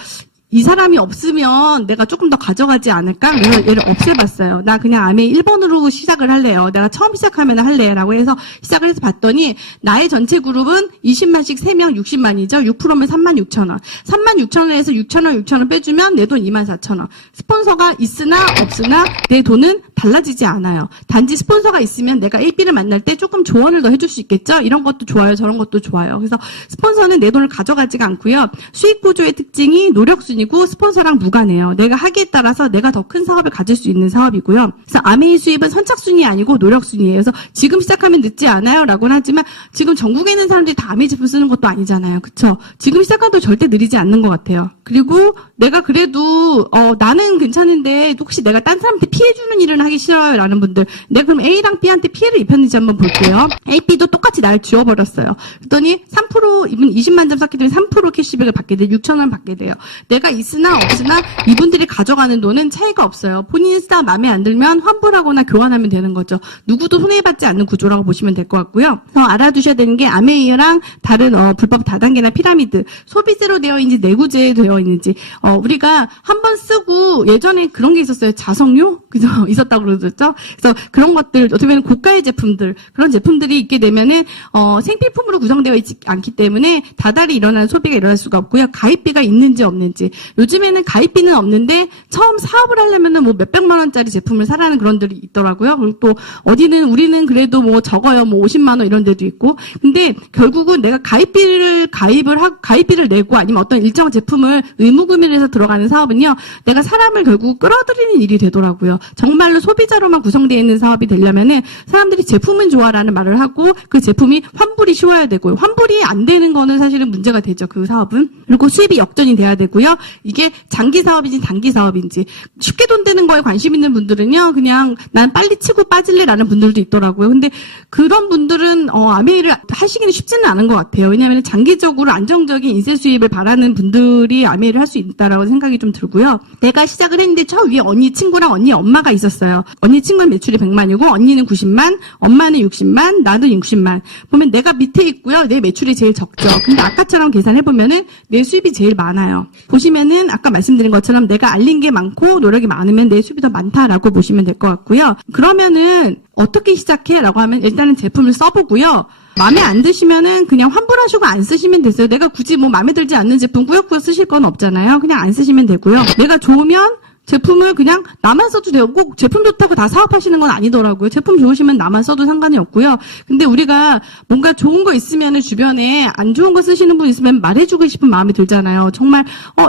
이 사람이 없으면 내가 조금 더 가져가지 않을까? 그래서 얘를 없애봤어요. 나 그냥 아메이 1번으로 시작을 할래요. 내가 처음 시작하면 할래. 라고 해서 시작을 해서 봤더니 나의 전체 그룹은 20만씩 3명 60만이죠. 6%면 36,000원. 36,000원에서 6,000원 빼주면 내 돈 24,000원. 스폰서가 있으나 없으나 내 돈은 달라지지 않아요. 단지 스폰서가 있으면 내가 1B를 만날 때 조금 조언을 더 해줄 수 있겠죠? 이런 것도 좋아요. 저런 것도 좋아요. 그래서 스폰서는 내 돈을 가져가지가 않고요. 수익 구조의 특징이 노력순이고 스폰서랑 무관해요. 내가 하기에 따라서 내가 더 큰 사업을 가질 수 있는 사업이고요. 그래서 아메이 수입은 선착순이 아니고 노력순이에요. 그래서 지금 시작하면 늦지 않아요. 라고는 하지만 지금 전국에 있는 사람들이 다 아메이 제품 쓰는 것도 아니잖아요. 그쵸? 지금 시작해도 절대 느리지 않는 것 같아요. 그리고 내가 그래도 나는 괜찮은데 혹시 내가 딴 사람한테 피해주는 일은 하기 싫어요. 라는 분들. 내가 그럼 A랑 B한테 피해를 입혔는지 한번 볼게요. A, B도 똑같이 날 지워버렸어요. 그랬더니 3% 이분 20만 점 쌓기 때문에 3% 캐시백을 받게 돼요. 6,000원 받게 돼요. 내가 있으나 없으나 이분들이 가져가는 돈은 차이가 없어요. 본인이 쓰다 마음에 안 들면 환불하거나 교환하면 되는 거죠. 누구도 손해받지 않는 구조라고 보시면 될 것 같고요. 알아두셔야 되는 게 아메이랑 다른 불법 다단계나 피라미드 소비재로 되어 있는지 내구재에 되어 있는지 우리가 한번 쓰고 예전에 그런 게 있었어요. 자석료? 그죠? 있었다고 그러셨죠? 그래서 그런 것들 어떻게 보면 고가의 제품들 그런 제품들이 있게 되면은 생필품으로 구성되어 있지 않기 때문에 다달이 일어나는 소비가 일어날 수가 없고요. 가입비가 있는지 없는지 요즘에는 가입비는 없는데 처음 사업을 하려면은 뭐 몇백만 원짜리 제품을 사라는 그런 들이 있더라고요. 그리고 또 어디는 우리는 그래도 뭐 적어요. 뭐 50만 원 이런 데도 있고. 근데 결국은 내가 가입비를 내고 아니면 어떤 일정 제품을 의무 구매를 해서 들어가는 사업은요. 내가 사람을 결국 끌어들이는 일이 되더라고요. 정말로 소비자로만 구성되어 있는 사업이 되려면은 사람들이 제품은 좋아라는 말을 하고 그 제품이 환불이 쉬워야 되고요. 환불이 안 되는 거는 사실은 문제가 되죠. 그 사업은. 그리고 수입이 역전이 돼야 되고요. 이게 장기 사업인지 단기 사업인지 쉽게 돈 되는 거에 관심 있는 분들은요. 그냥 난 빨리 치고 빠질래라는 분들도 있더라고요. 근데 그런 분들은 아메이를 하시기는 쉽지는 않은 것 같아요. 왜냐하면 장기적으로 안정적인 인쇄 수입을 바라는 분들이 아메이를 할 수 있다라고 생각이 좀 들고요. 내가 시작을 했는데 저 위에 언니 친구랑 언니 엄마가 있었어요. 언니 친구는 매출이 100만이고 언니는 90만, 엄마는 60만, 나도 60만. 보면 내가 밑에 있고요. 내 매출이 제일 적죠. 근데 아까처럼 계산해보면은 내 수입이 제일 많아요. 보시면은 아까 말씀드린 것처럼 내가 알린 게 많고 노력이 많으면 내 수입이 더 많다라고 보시면 될 것 같고요. 그러면은 어떻게 시작해? 라고 하면 일단은 제품을 써보고요. 마음에 안 드시면은 그냥 환불하시고 안 쓰시면 되세요. 내가 굳이 뭐 마음에 들지 않는 제품 꾸역꾸역 쓰실 건 없잖아요. 그냥 안 쓰시면 되고요. 내가 좋으면 제품을 그냥 나만 써도 돼요. 꼭 제품 좋다고 다 사업하시는 건 아니더라고요. 제품 좋으시면 나만 써도 상관이 없고요. 근데 우리가 뭔가 좋은 거 있으면은 주변에 안 좋은 거 쓰시는 분 있으면 말해주고 싶은 마음이 들잖아요. 정말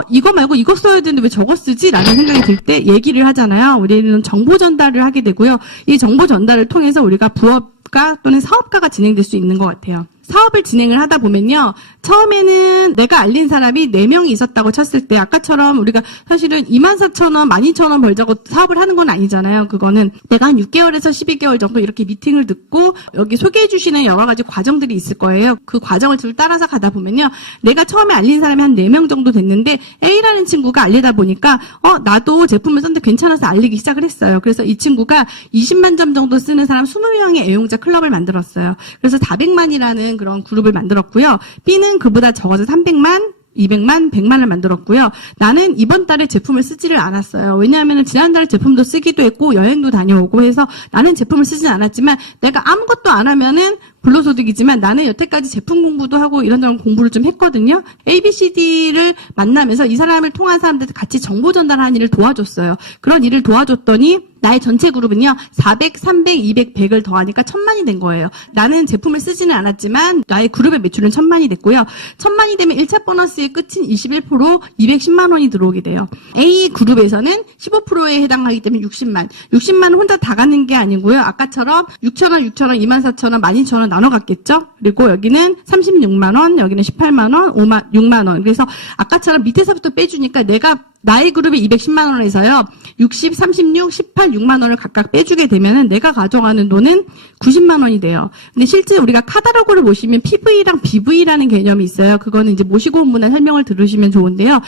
이거 말고 이거 써야 되는데 왜 저거 쓰지? 라는 생각이 들 때 얘기를 하잖아요. 우리는 정보 전달을 하게 되고요. 이 정보 전달을 통해서 우리가 부업가 또는 사업가가 진행될 수 있는 것 같아요. 사업을 진행을 하다 보면요. 처음에는 내가 알린 사람이 4명이 있었다고 쳤을 때 아까처럼 우리가 사실은 24,000원, 12,000원 벌자고 사업을 하는 건 아니잖아요. 그거는 내가 한 6개월에서 12개월 정도 이렇게 미팅을 듣고 여기 소개해 주시는 여러 가지 과정들이 있을 거예요. 그 과정을 줄 따라서 가다 보면요. 내가 처음에 알린 사람이 한 4명 정도 됐는데 A라는 친구가 알리다 보니까 나도 제품을 썼는데 괜찮아서 알리기 시작을 했어요. 그래서 이 친구가 20만 점 정도 쓰는 사람 20명의 애용자 클럽을 만들었어요. 그래서 400만이라는 그런 그룹을 만들었고요. B는 그보다 적어서 300만, 200만, 100만을 만들었고요. 나는 이번 달에 제품을 쓰지를 않았어요. 왜냐하면 지난달에 제품도 쓰기도 했고 여행도 다녀오고 해서 나는 제품을 쓰진 않았지만 내가 아무것도 안 하면은 불로소득이지만 나는 여태까지 제품 공부도 하고 이런저런 공부를 좀 했거든요. ABCD를 만나면서 이 사람을 통한 사람들한테 같이 정보 전달하는 일을 도와줬어요. 그런 일을 도와줬더니 나의 전체 그룹은요. 400, 300, 200, 100을 더하니까 1000만이 된 거예요. 나는 제품을 쓰지는 않았지만 나의 그룹의 매출은 1000만이 됐고요. 1000만이 되면 1차 보너스의 끝인 21% 210만 원이 들어오게 돼요. A 그룹에서는 15%에 해당하기 때문에 60만. 60만은 혼자 다 가는 게 아니고요. 아까처럼 6,000원, 6,000원, 24,000원, 12,000원 나눠 갔겠죠? 그리고 여기는 36만 원, 여기는 18만 원, 6만 원. 그래서 아까처럼 밑에서부터 빼주니까 내가 나이 그룹이 210만 원에서요. 60, 36, 18, 6만 원을 각각 빼주게 되면은 내가 가져가는 돈은 90만 원이 돼요. 근데 실제 우리가 카탈로그를 보시면 PV랑 BV라는 개념이 있어요. 그거는 이제 모시고 온 분의 설명을 들으시면 좋은데요.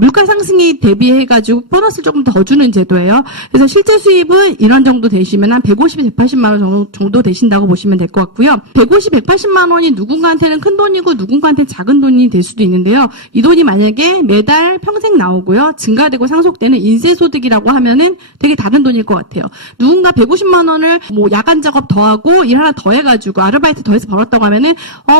물가 상승이 대비해가지고 보너스를 조금 더 주는 제도예요. 그래서 실제 수입은 이런 정도 되시면 한 150, 180만 원 정도 되신다고 보시면 될 것 같고요. 150, 180만 원이 누군가한테는 큰 돈이고 누군가한테는 작은 돈이 될 수도 있는데요. 이 돈이 만약에 매달 평생 나오고요. 증가되고 상속되는 인세소득이라고 하면은 되게 다른 돈일 것 같아요. 누군가 150만 원을 뭐 야간 작업 더하고 일 하나 더 해가지고 아르바이트 더해서 벌었다고 하면은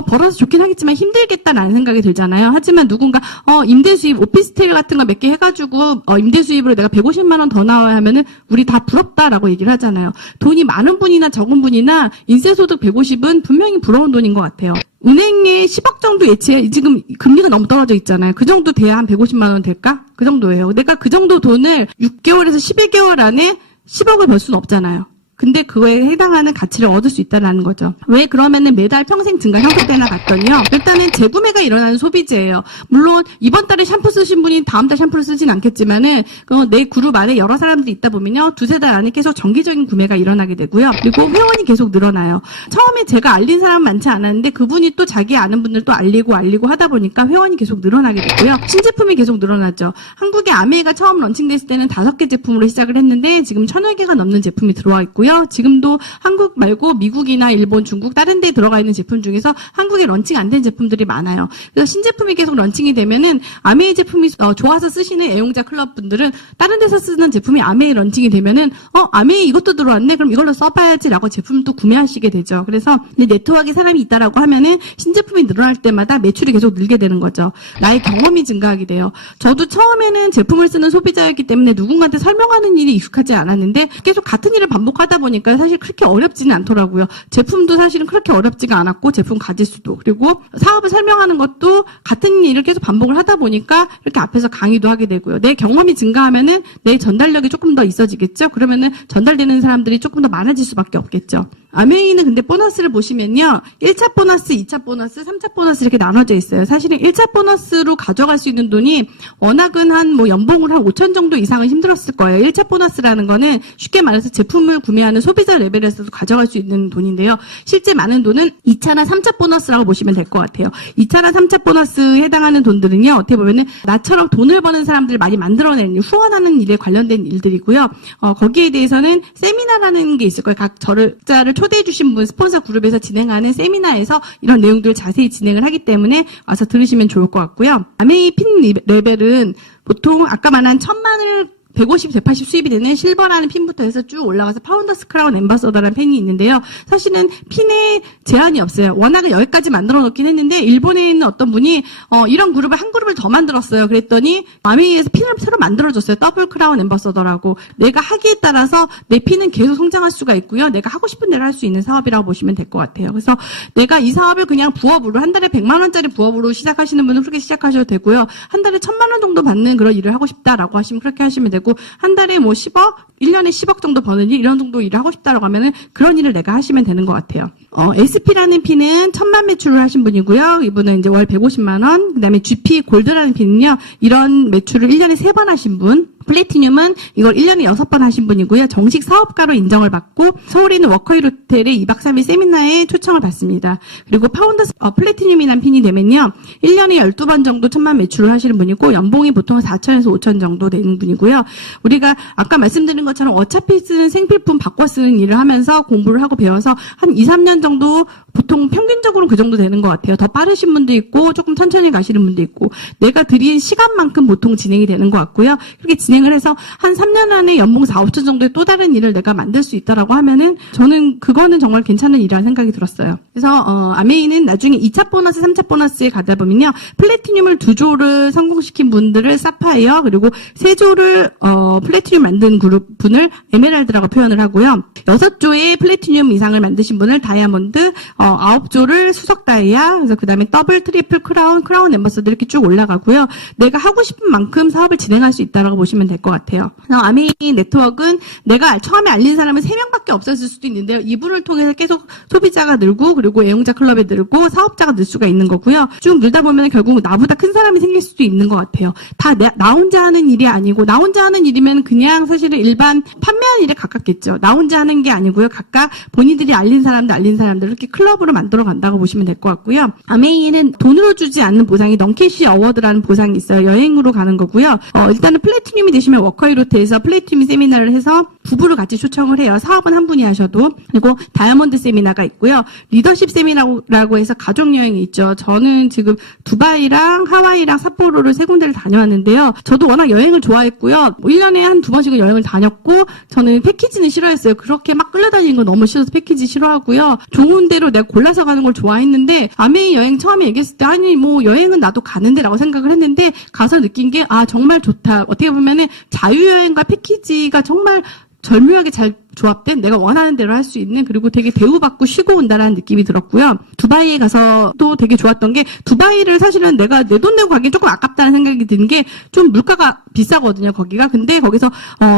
벌어서 좋긴 하겠지만 힘들겠다라는 생각이 들잖아요. 하지만 누군가 임대 수입 오피스텔 같은 거 몇 개 해가지고 임대 수입으로 내가 150만 원 더 나와야 하면은 우리 다 부럽다라고 얘기를 하잖아요. 돈이 많은 분이나 적은 분이나 인세소득 150은 분명히 부러운 돈인 것 같아요. 은행에 10억 정도 예치해 지금 금리가 너무 떨어져 있잖아요. 그 정도 돼야 한 150만 원 될까? 그 정도예요. 내가 그 정도 돈을 6개월에서 11개월 안에 10억을 벌 수는 없잖아요. 근데 그거에 해당하는 가치를 얻을 수 있다라는 거죠. 왜 그러면은 매달 평생 증가 형성되나 봤더니요. 일단은 재구매가 일어나는 소비재예요. 물론 이번 달에 샴푸 쓰신 분이 다음 달 샴푸를 쓰진 않겠지만은 내 그룹 안에 여러 사람들이 있다 보면요. 두세 달 안에 계속 정기적인 구매가 일어나게 되고요. 그리고 회원이 계속 늘어나요. 처음에 제가 알린 사람은 많지 않았는데 그분이 또 자기 아는 분들 또 알리고 하다 보니까 회원이 계속 늘어나게 되고요. 신제품이 계속 늘어났죠. 한국에 아메이가 처음 런칭됐을 때는 5개 제품으로 시작을 했는데 지금 1000여 개가 넘는 제품이 들어와 있고요. 지금도 한국 말고 미국이나 일본, 중국 다른 데에 들어가 있는 제품 중에서 한국에 런칭 안 된 제품들이 많아요. 그래서 신제품이 계속 런칭이 되면은 아메이 제품이 좋아서 쓰시는 애용자 클럽 분들은 다른 데서 쓰는 제품이 아메이 런칭이 되면은 아메이 이것도 들어왔네. 그럼 이걸로 써봐야지라고 제품도 구매하시게 되죠. 그래서 네트워크에 사람이 있다라고 하면은 신제품이 늘어날 때마다 매출이 계속 늘게 되는 거죠. 나의 경험이 증가하게 돼요. 저도 처음에는 제품을 쓰는 소비자였기 때문에 누군가한테 설명하는 일이 익숙하지 않았는데 계속 같은 일을 반복하다 보니까 사실 그렇게 어렵지는 않더라고요. 제품도 사실은 그렇게 어렵지가 않았고 제품 가질 수도 그리고 사업을 설명하는 것도 같은 일을 계속 반복을 하다 보니까 이렇게 앞에서 강의도 하게 되고요. 내 경험이 증가하면은 내 전달력이 조금 더 있어지겠죠. 그러면은 전달되는 사람들이 조금 더 많아질 수밖에 없겠죠. 아메이는 근데 보너스를 보시면요. 1차 보너스, 2차 보너스, 3차 보너스 이렇게 나눠져 있어요. 사실은 1차 보너스로 가져갈 수 있는 돈이 워낙은 연봉을 한 5천 정도 이상은 힘들었을 거예요. 1차 보너스라는 거는 쉽게 말해서 제품을 구매하는 소비자 레벨에서도 가져갈 수 있는 돈인데요. 실제 많은 돈은 2차나 3차 보너스라고 보시면 될 것 같아요. 2차나 3차 보너스에 해당하는 돈들은요. 어떻게 보면은 나처럼 돈을 버는 사람들을 많이 만들어내는 일, 후원하는 일에 관련된 일들이고요. 거기에 대해서는 세미나라는 게 있을 거예요. 각 저자를 초대해 주신 분 스폰서 그룹에서 진행하는 세미나에서 이런 내용들을 자세히 진행을 하기 때문에 와서 들으시면 좋을 것 같고요. 아메이 핀 레벨은 보통 아까 말한 1000만을 150, 180 수입이 되는 실버라는 핀부터 해서 쭉 올라가서 파운더스 크라운 엠바서더라는 핀이 있는데요. 사실은 핀에 제한이 없어요. 워낙에 여기까지 만들어 놓긴 했는데 일본에 있는 어떤 분이 이런 그룹을 한 그룹을 더 만들었어요. 그랬더니 아메이에서 핀을 새로 만들어줬어요. 더블 크라운 엠바서더라고. 내가 하기에 따라서 내 핀은 계속 성장할 수가 있고요. 내가 하고 싶은 대로 할 수 있는 사업이라고 보시면 될 것 같아요. 그래서 내가 이 사업을 그냥 부업으로 한 달에 100만 원짜리 부업으로 시작하시는 분은 그렇게 시작하셔도 되고요. 한 달에 1000만 원 정도 받는 그런 일을 하고 싶다라고 하시면 그렇게 하시면 되고 한 달에 뭐 10억, 1년에 10억 정도 버는 일, 이런 정도 일을 하고 싶다라고 하면은 그런 일을 내가 하시면 되는 것 같아요. SP라는 핀은 1000만 매출을 하신 분이고요. 이분은 이제 월 150만 원. 그다음에 GP 골드라는 핀은요. 이런 매출을 1년에 3번 하신 분. 플래티늄은 이걸 1년에 6번 하신 분이고요. 정식 사업가로 인정을 받고 서울에 있는 워커힐 호텔에 2박 3일 세미나에 초청을 받습니다. 그리고 파운더스 플래티늄이라는 핀이 되면요. 1년에 12번 정도 1000만 매출을 하시는 분이고 연봉이 보통 4천에서 5천 정도 되는 분이고요. 우리가 아까 말씀드린 것처럼 어차피 쓰는 생필품 바꿔 쓰는 일을 하면서 공부를 하고 배워서 한 2, 3년 정도 보통 평균적으로는 그 정도 되는 것 같아요. 더 빠르신 분도 있고 조금 천천히 가시는 분도 있고 내가 들인 시간만큼 보통 진행이 되는 것 같고요. 그렇게 진행을 해서 한 3년 안에 연봉 4, 5천 정도의 또 다른 일을 내가 만들 수 있다라고 하면은 저는 그거는 정말 괜찮은 일이라는 생각이 들었어요. 그래서 아메이는 나중에 2차 보너스, 3차 보너스에 가다 보면요. 플래티늄을 2조를 성공시킨 분들을 사파이어 그리고 3조를 플래티늄 만든 그룹 분을 에메랄드라고 표현을 하고요. 6조의 플래티늄 이상을 만드신 분을 다이아몬드, 9조를 수석 다이아, 그래서 그 다음에 더블, 트리플, 크라운 엠버서더 이렇게 쭉 올라가고요. 내가 하고 싶은 만큼 사업을 진행할 수 있다라고 보시면 될 것 같아요. 그래서 아메이 네트워크는 내가 처음에 알린 사람은 3명밖에 없었을 수도 있는데요. 이분을 통해서 계속 소비자가 늘고 그리고 애용자 클럽에 늘고 사업자가 늘 수가 있는 거고요. 쭉 늘다 보면 결국 나보다 큰 사람이 생길 수도 있는 것 같아요. 다 나 혼자 하는 일이 아니고 나 혼자 하는 일이면 그냥 사실은 일반 판매하는 일에 가깝겠죠. 나 혼자 하는 게 아니고요. 각각 본인들이 알린 사람들 이렇게 클럽으로 만들어 간다고 보시면 될 것 같고요. 아메이는 돈으로 주지 않는 보상이 넌캐시 어워드라는 보상이 있어요. 여행으로 가는 거고요. 일단은 플래티늄이 되시면 워커힐호텔에서 플래티늄 세미나를 해서 부부를 같이 초청을 해요. 사업은 한 분이 하셔도. 그리고 다이아몬드 세미나가 있고요. 리더십 세미나라고 해서 가족여행이 있죠. 저는 지금 두바이랑 하와이랑 삿포로를 3군데를 다녀왔는데요. 저도 워낙 여행을 좋아했고요. 1년에 한 2번씩은 여행을 다녔고 저는 패키지는 싫어했어요. 그렇게 막 끌려다니는 거 너무 싫어서 패키지 싫어하고요. 좋은 데로 내가 골라서 가는 걸 좋아했는데 아메이 여행 처음에 얘기했을 때 아니 뭐 여행은 나도 가는데 라고 생각을 했는데 가서 느낀 게 정말 좋다. 어떻게 보면은 자유여행과 패키지가 정말 절묘하게 잘 조합된 내가 원하는 대로 할 수 있는 그리고 되게 대우받고 쉬고 온다라는 느낌이 들었고요. 두바이에 가서도 되게 좋았던 게 두바이를 사실은 내가 내 돈 내고 가기 조금 아깝다는 생각이 드는 게 좀 물가가 비싸거든요. 거기가. 근데 거기서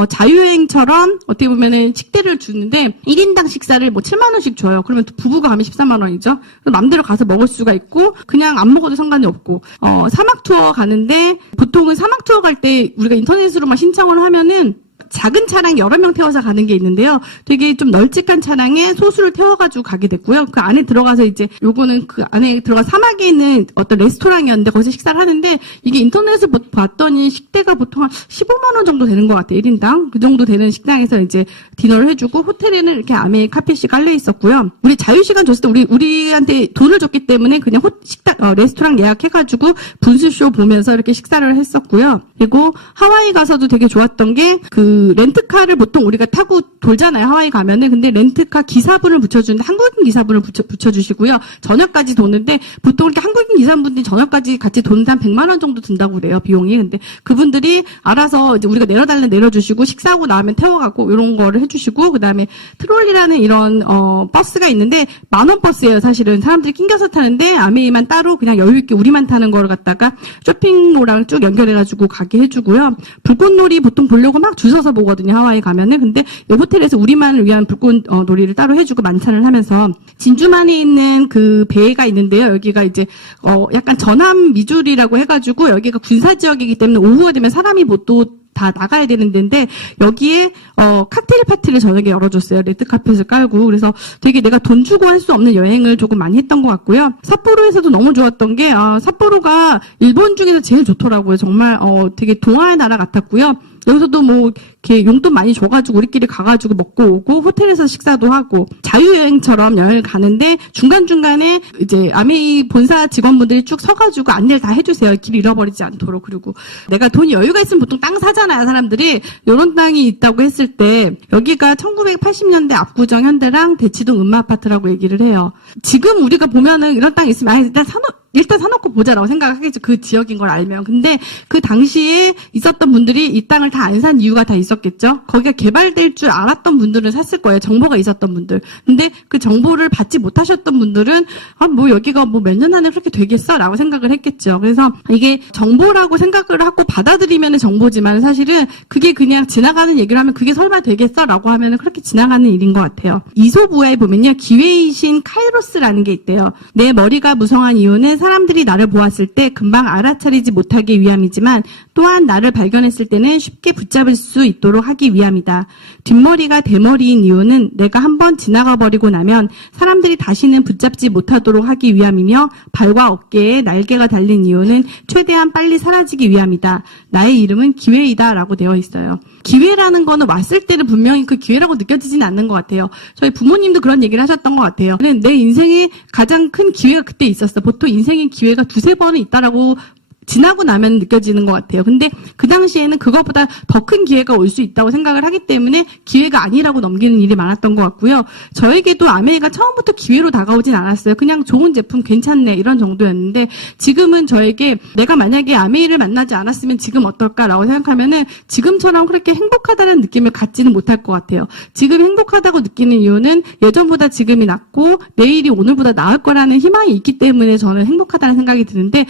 자유여행처럼 어떻게 보면은 식대를 주는데 1인당 식사를 뭐 7만 원씩 줘요. 그러면 부부가 가면 13만 원이죠. 맘대로 가서 먹을 수가 있고 그냥 안 먹어도 상관이 없고 사막 투어 가는데 보통은 사막 투어 갈 때 우리가 인터넷으로만 신청을 하면은 작은 차량 여러 명 태워서 가는 게 있는데요. 되게 좀 널찍한 차량에 소수를 태워가지고 가게 됐고요. 그 안에 들어가서 이제 요거는 그 안에 들어가 사막에 있는 어떤 레스토랑이었는데 거기서 식사를 하는데 이게 인터넷에서 봤더니 식대가 보통 한 15만 원 정도 되는 것 같아요. 1인당. 그 정도 되는 식당에서 이제 디너를 해주고 호텔에는 이렇게 아메이 카펫이 깔려 있었고요. 우리 자유시간 줬을 때 우리한테 돈을 줬기 때문에 그냥 레스토랑 예약해가지고 분수쇼 보면서 이렇게 식사를 했었고요. 그리고 하와이 가서도 되게 좋았던 게 렌트카를 보통 우리가 타고 돌잖아요. 하와이 가면은. 근데 렌트카 기사분을 붙여주는데 한국인 기사분을 붙여주시고요. 저녁까지 도는데 보통 이렇게 한국인 기사분들이 저녁까지 같이 도는데 한 100만 원 정도 든다고 그래요. 비용이. 근데 그분들이 알아서 이제 우리가 내려달라면 내려주시고 식사하고 나면 태워가고 이런 거를 해주시고 그다음에 트롤리라는 이런 버스가 있는데 10,000원 버스예요. 사실은 사람들이 낑겨서 타는데 아메이만 따로 그냥 여유 있게 우리만 타는 거를 갖다가 쇼핑몰랑 쭉 연결해가지고 가게 해주고요. 불꽃놀이 보통 보려고 막 줄 서서 보거든요. 하와이 가면은. 근데 이 호텔에서 우리만을 위한 불꽃놀이를 따로 해주고 만찬을 하면서 진주만에 있는 그 배가 있는데요. 여기가 이제 약간 전함 미주리라고 해가지고 여기가 군사 지역이기 때문에 오후가 되면 사람이 또 다 나가야 되는 데인데 여기에 칵테일 파티를 저녁에 열어줬어요. 레드카펫을 깔고. 그래서 되게 내가 돈 주고 할 수 없는 여행을 조금 많이 했던 것 같고요. 삿포로에서도 너무 좋았던 게 삿포로가 일본 중에서 제일 좋더라고요. 정말 되게 동화의 나라 같았고요. 여기서도 뭐 이렇게 용돈 많이 줘가지고 우리끼리 가가지고 먹고 오고 호텔에서 식사도 하고 자유여행처럼 여행을 가는데 중간중간에 이제 아메이 본사 직원분들이 쭉 서가지고 안내를 다 해주세요. 길 잃어버리지 않도록. 그리고 내가 돈이 여유가 있으면 보통 땅 사잖아요. 사람들이. 이런 땅이 있다고 했을 때 여기가 1980년대 압구정 현대랑 대치동 음마아파트라고 얘기를 해요. 지금 우리가 보면은 이런 땅 있으면 일단 사놓고 보자라고 생각하겠죠. 그 지역인 걸 알면. 근데 그 당시에 있었던 분들이 이 땅을 다 안 산 이유가 다 있었겠죠. 거기가 개발될 줄 알았던 분들은 샀을 거예요. 정보가 있었던 분들. 근데 그 정보를 받지 못하셨던 분들은 뭐 여기가 뭐 몇 년 안에 그렇게 되겠어라고 생각을 했겠죠. 그래서 이게 정보라고 생각을 하고 받아들이면 정보지만 사실은 그게 그냥 지나가는 얘기를 하면 그게 설마 되겠어라고 하면 그렇게 지나가는 일인 것 같아요. 이솝우화에 보면요. 기회의 신 카이로스라는 게 있대요. 내 머리가 무성한 이유는 사람들이 나를 보았을 때 금방 알아차리지 못하기 위함이지만 또한 나를 발견했을 때는 쉽게 붙잡을 수 있도록 하기 위함이다. 뒷머리가 대머리인 이유는 내가 한번 지나가 버리고 나면 사람들이 다시는 붙잡지 못하도록 하기 위함이며 발과 어깨에 날개가 달린 이유는 최대한 빨리 사라지기 위함이다. 나의 이름은 기회이다 라고 되어 있어요. 기회라는 거는 왔을 때는 분명히 그 기회라고 느껴지진 않는 것 같아요. 저희 부모님도 그런 얘기를 하셨던 것 같아요. 내 인생에 가장 큰 기회가 그때 있었어. 보통 인생의 기회가 2-3번은 있다라고 지나고 나면 느껴지는 것 같아요. 근데 그 당시에는 그것보다 더 큰 기회가 올 수 있다고 생각을 하기 때문에 기회가 아니라고 넘기는 일이 많았던 것 같고요. 저에게도 아메이가 처음부터 기회로 다가오진 않았어요. 그냥 좋은 제품 괜찮네 이런 정도였는데 지금은 저에게 내가 만약에 아메이를 만나지 않았으면 지금 어떨까라고 생각하면은 지금처럼 그렇게 행복하다는 느낌을 갖지는 못할 것 같아요. 지금 행복하다고 느끼는 이유는 예전보다 지금이 낫고 내일이 오늘보다 나을 거라는 희망이 있기 때문에 저는 행복하다는 생각이 드는데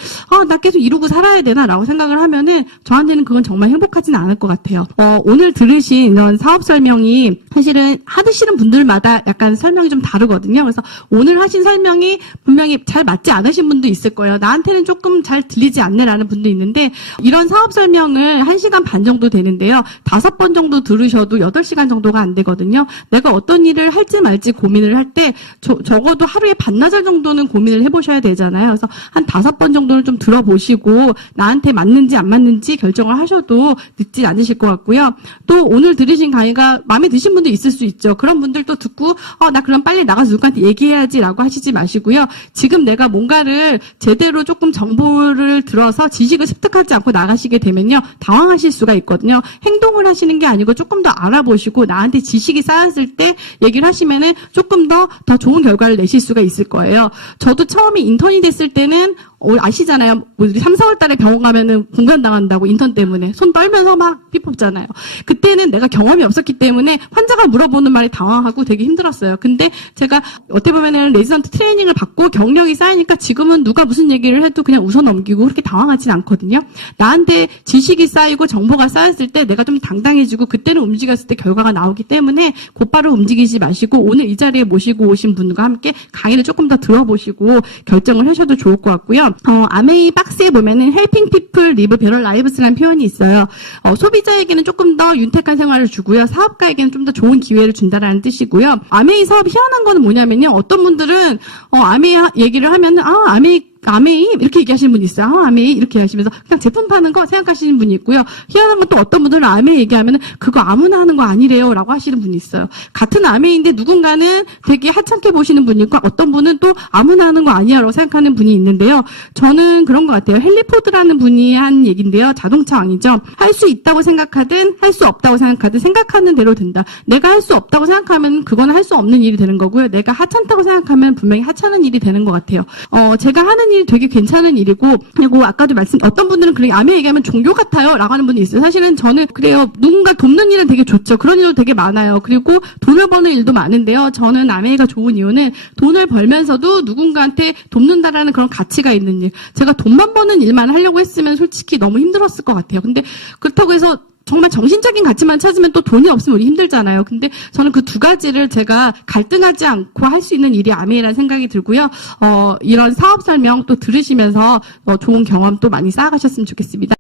나 계속 이루고 이루고 살아야 되나라고 생각을 하면은 저한테는 그건 정말 행복하지는 않을 것 같아요. 오늘 들으신 이런 사업 설명이 사실은 하시는 분들마다 약간 설명이 좀 다르거든요. 그래서 오늘 하신 설명이 분명히 잘 맞지 않으신 분도 있을 거예요. 나한테는 조금 잘 들리지 않네라는 분도 있는데 이런 사업 설명을 1시간 반 정도 되는데요. 5번 정도 들으셔도 8시간 정도가 안 되거든요. 내가 어떤 일을 할지 말지 고민을 할 때 적어도 하루에 반나절 정도는 고민을 해보셔야 되잖아요. 그래서 한 5번 정도는 좀 들어보시고 나한테 맞는지 안 맞는지 결정을 하셔도 늦지 않으실 것 같고요. 또 오늘 들으신 강의가 마음에 드신 분도 있을 수 있죠. 그런 분들도 듣고 나 그럼 빨리 나가서 누구한테 얘기해야지라고 하시지 마시고요. 지금 내가 뭔가를 제대로 조금 정보를 들어서 지식을 습득하지 않고 나가시게 되면요. 당황하실 수가 있거든요. 행동을 하시는 게 아니고 조금 더 알아보시고 나한테 지식이 쌓였을 때 얘기를 하시면은 조금 더 좋은 결과를 내실 수가 있을 거예요. 저도 처음에 인턴이 됐을 때는 아시잖아요. 우리 3, 4월 달에 병원 가면은 분간당한다고 인턴 때문에 손 떨면서 막 피뽑잖아요. 그때는 내가 경험이 없었기 때문에 환자가 물어보는 말이 당황하고 되게 힘들었어요. 근데 제가 어떻게 보면은 레지던트 트레이닝을 받고 경력이 쌓이니까 지금은 누가 무슨 얘기를 해도 그냥 웃어 넘기고 그렇게 당황하진 않거든요. 나한테 지식이 쌓이고 정보가 쌓였을 때 내가 좀 당당해지고 그때는 움직였을 때 결과가 나오기 때문에 곧바로 움직이지 마시고 오늘 이 자리에 모시고 오신 분과 함께 강의를 조금 더 들어보시고 결정을 하셔도 좋을 것 같고요. 아메이 박스에 보면은 helping people live better lives라는 표현이 있어요. 소비자에게는 조금 더 윤택한 생활을 주고요. 사업가에게는 좀 더 좋은 기회를 준다라는 뜻이고요. 아메이 사업 희한한 거는 뭐냐면요. 어떤 분들은 아메이 얘기를 하면은 아메이 이렇게 얘기하시는 분이 있어요. 아메이 이렇게 하시면서 그냥 제품 파는 거 생각하시는 분이 있고요. 희한한 건 또 어떤 분들은 아메이 얘기하면은 그거 아무나 하는 거 아니래요라고 하시는 분이 있어요. 같은 아메이인데 누군가는 되게 하찮게 보시는 분이 있고 어떤 분은 또 아무나 하는 거 아니야라고 생각하는 분이 있는데요. 저는 그런 것 같아요. 헨리 포드라는 분이 한 얘기인데요. 자동차 왕이죠. 할 수 있다고 생각하든 할 수 없다고 생각하든 생각하는 대로 된다. 내가 할 수 없다고 생각하면 그거는 할 수 없는 일이 되는 거고요. 내가 하찮다고 생각하면 분명히 하찮은 일이 되는 것 같아요. 제가 하는 일이 되게 괜찮은 일이고 그리고 아까도 어떤 분들은 그래 아메이 얘기하면 종교 같아요 라고 하는 분이 있어요. 사실은 저는 그래요. 누군가 돕는 일은 되게 좋죠. 그런 일도 되게 많아요. 그리고 돈을 버는 일도 많은데요. 저는 아메이가 좋은 이유는 돈을 벌면서도 누군가한테 돕는다라는 그런 가치가 있는 일. 제가 돈만 버는 일만 하려고 했으면 솔직히 너무 힘들었을 것 같아요. 근데 그렇다고 해서 정말 정신적인 가치만 찾으면 또 돈이 없으면 우리 힘들잖아요. 근데 저는 그 두 가지를 제가 갈등하지 않고 할 수 있는 일이 아메이라는 생각이 들고요. 이런 사업 설명 또 들으시면서 좋은 경험 또 많이 쌓아가셨으면 좋겠습니다.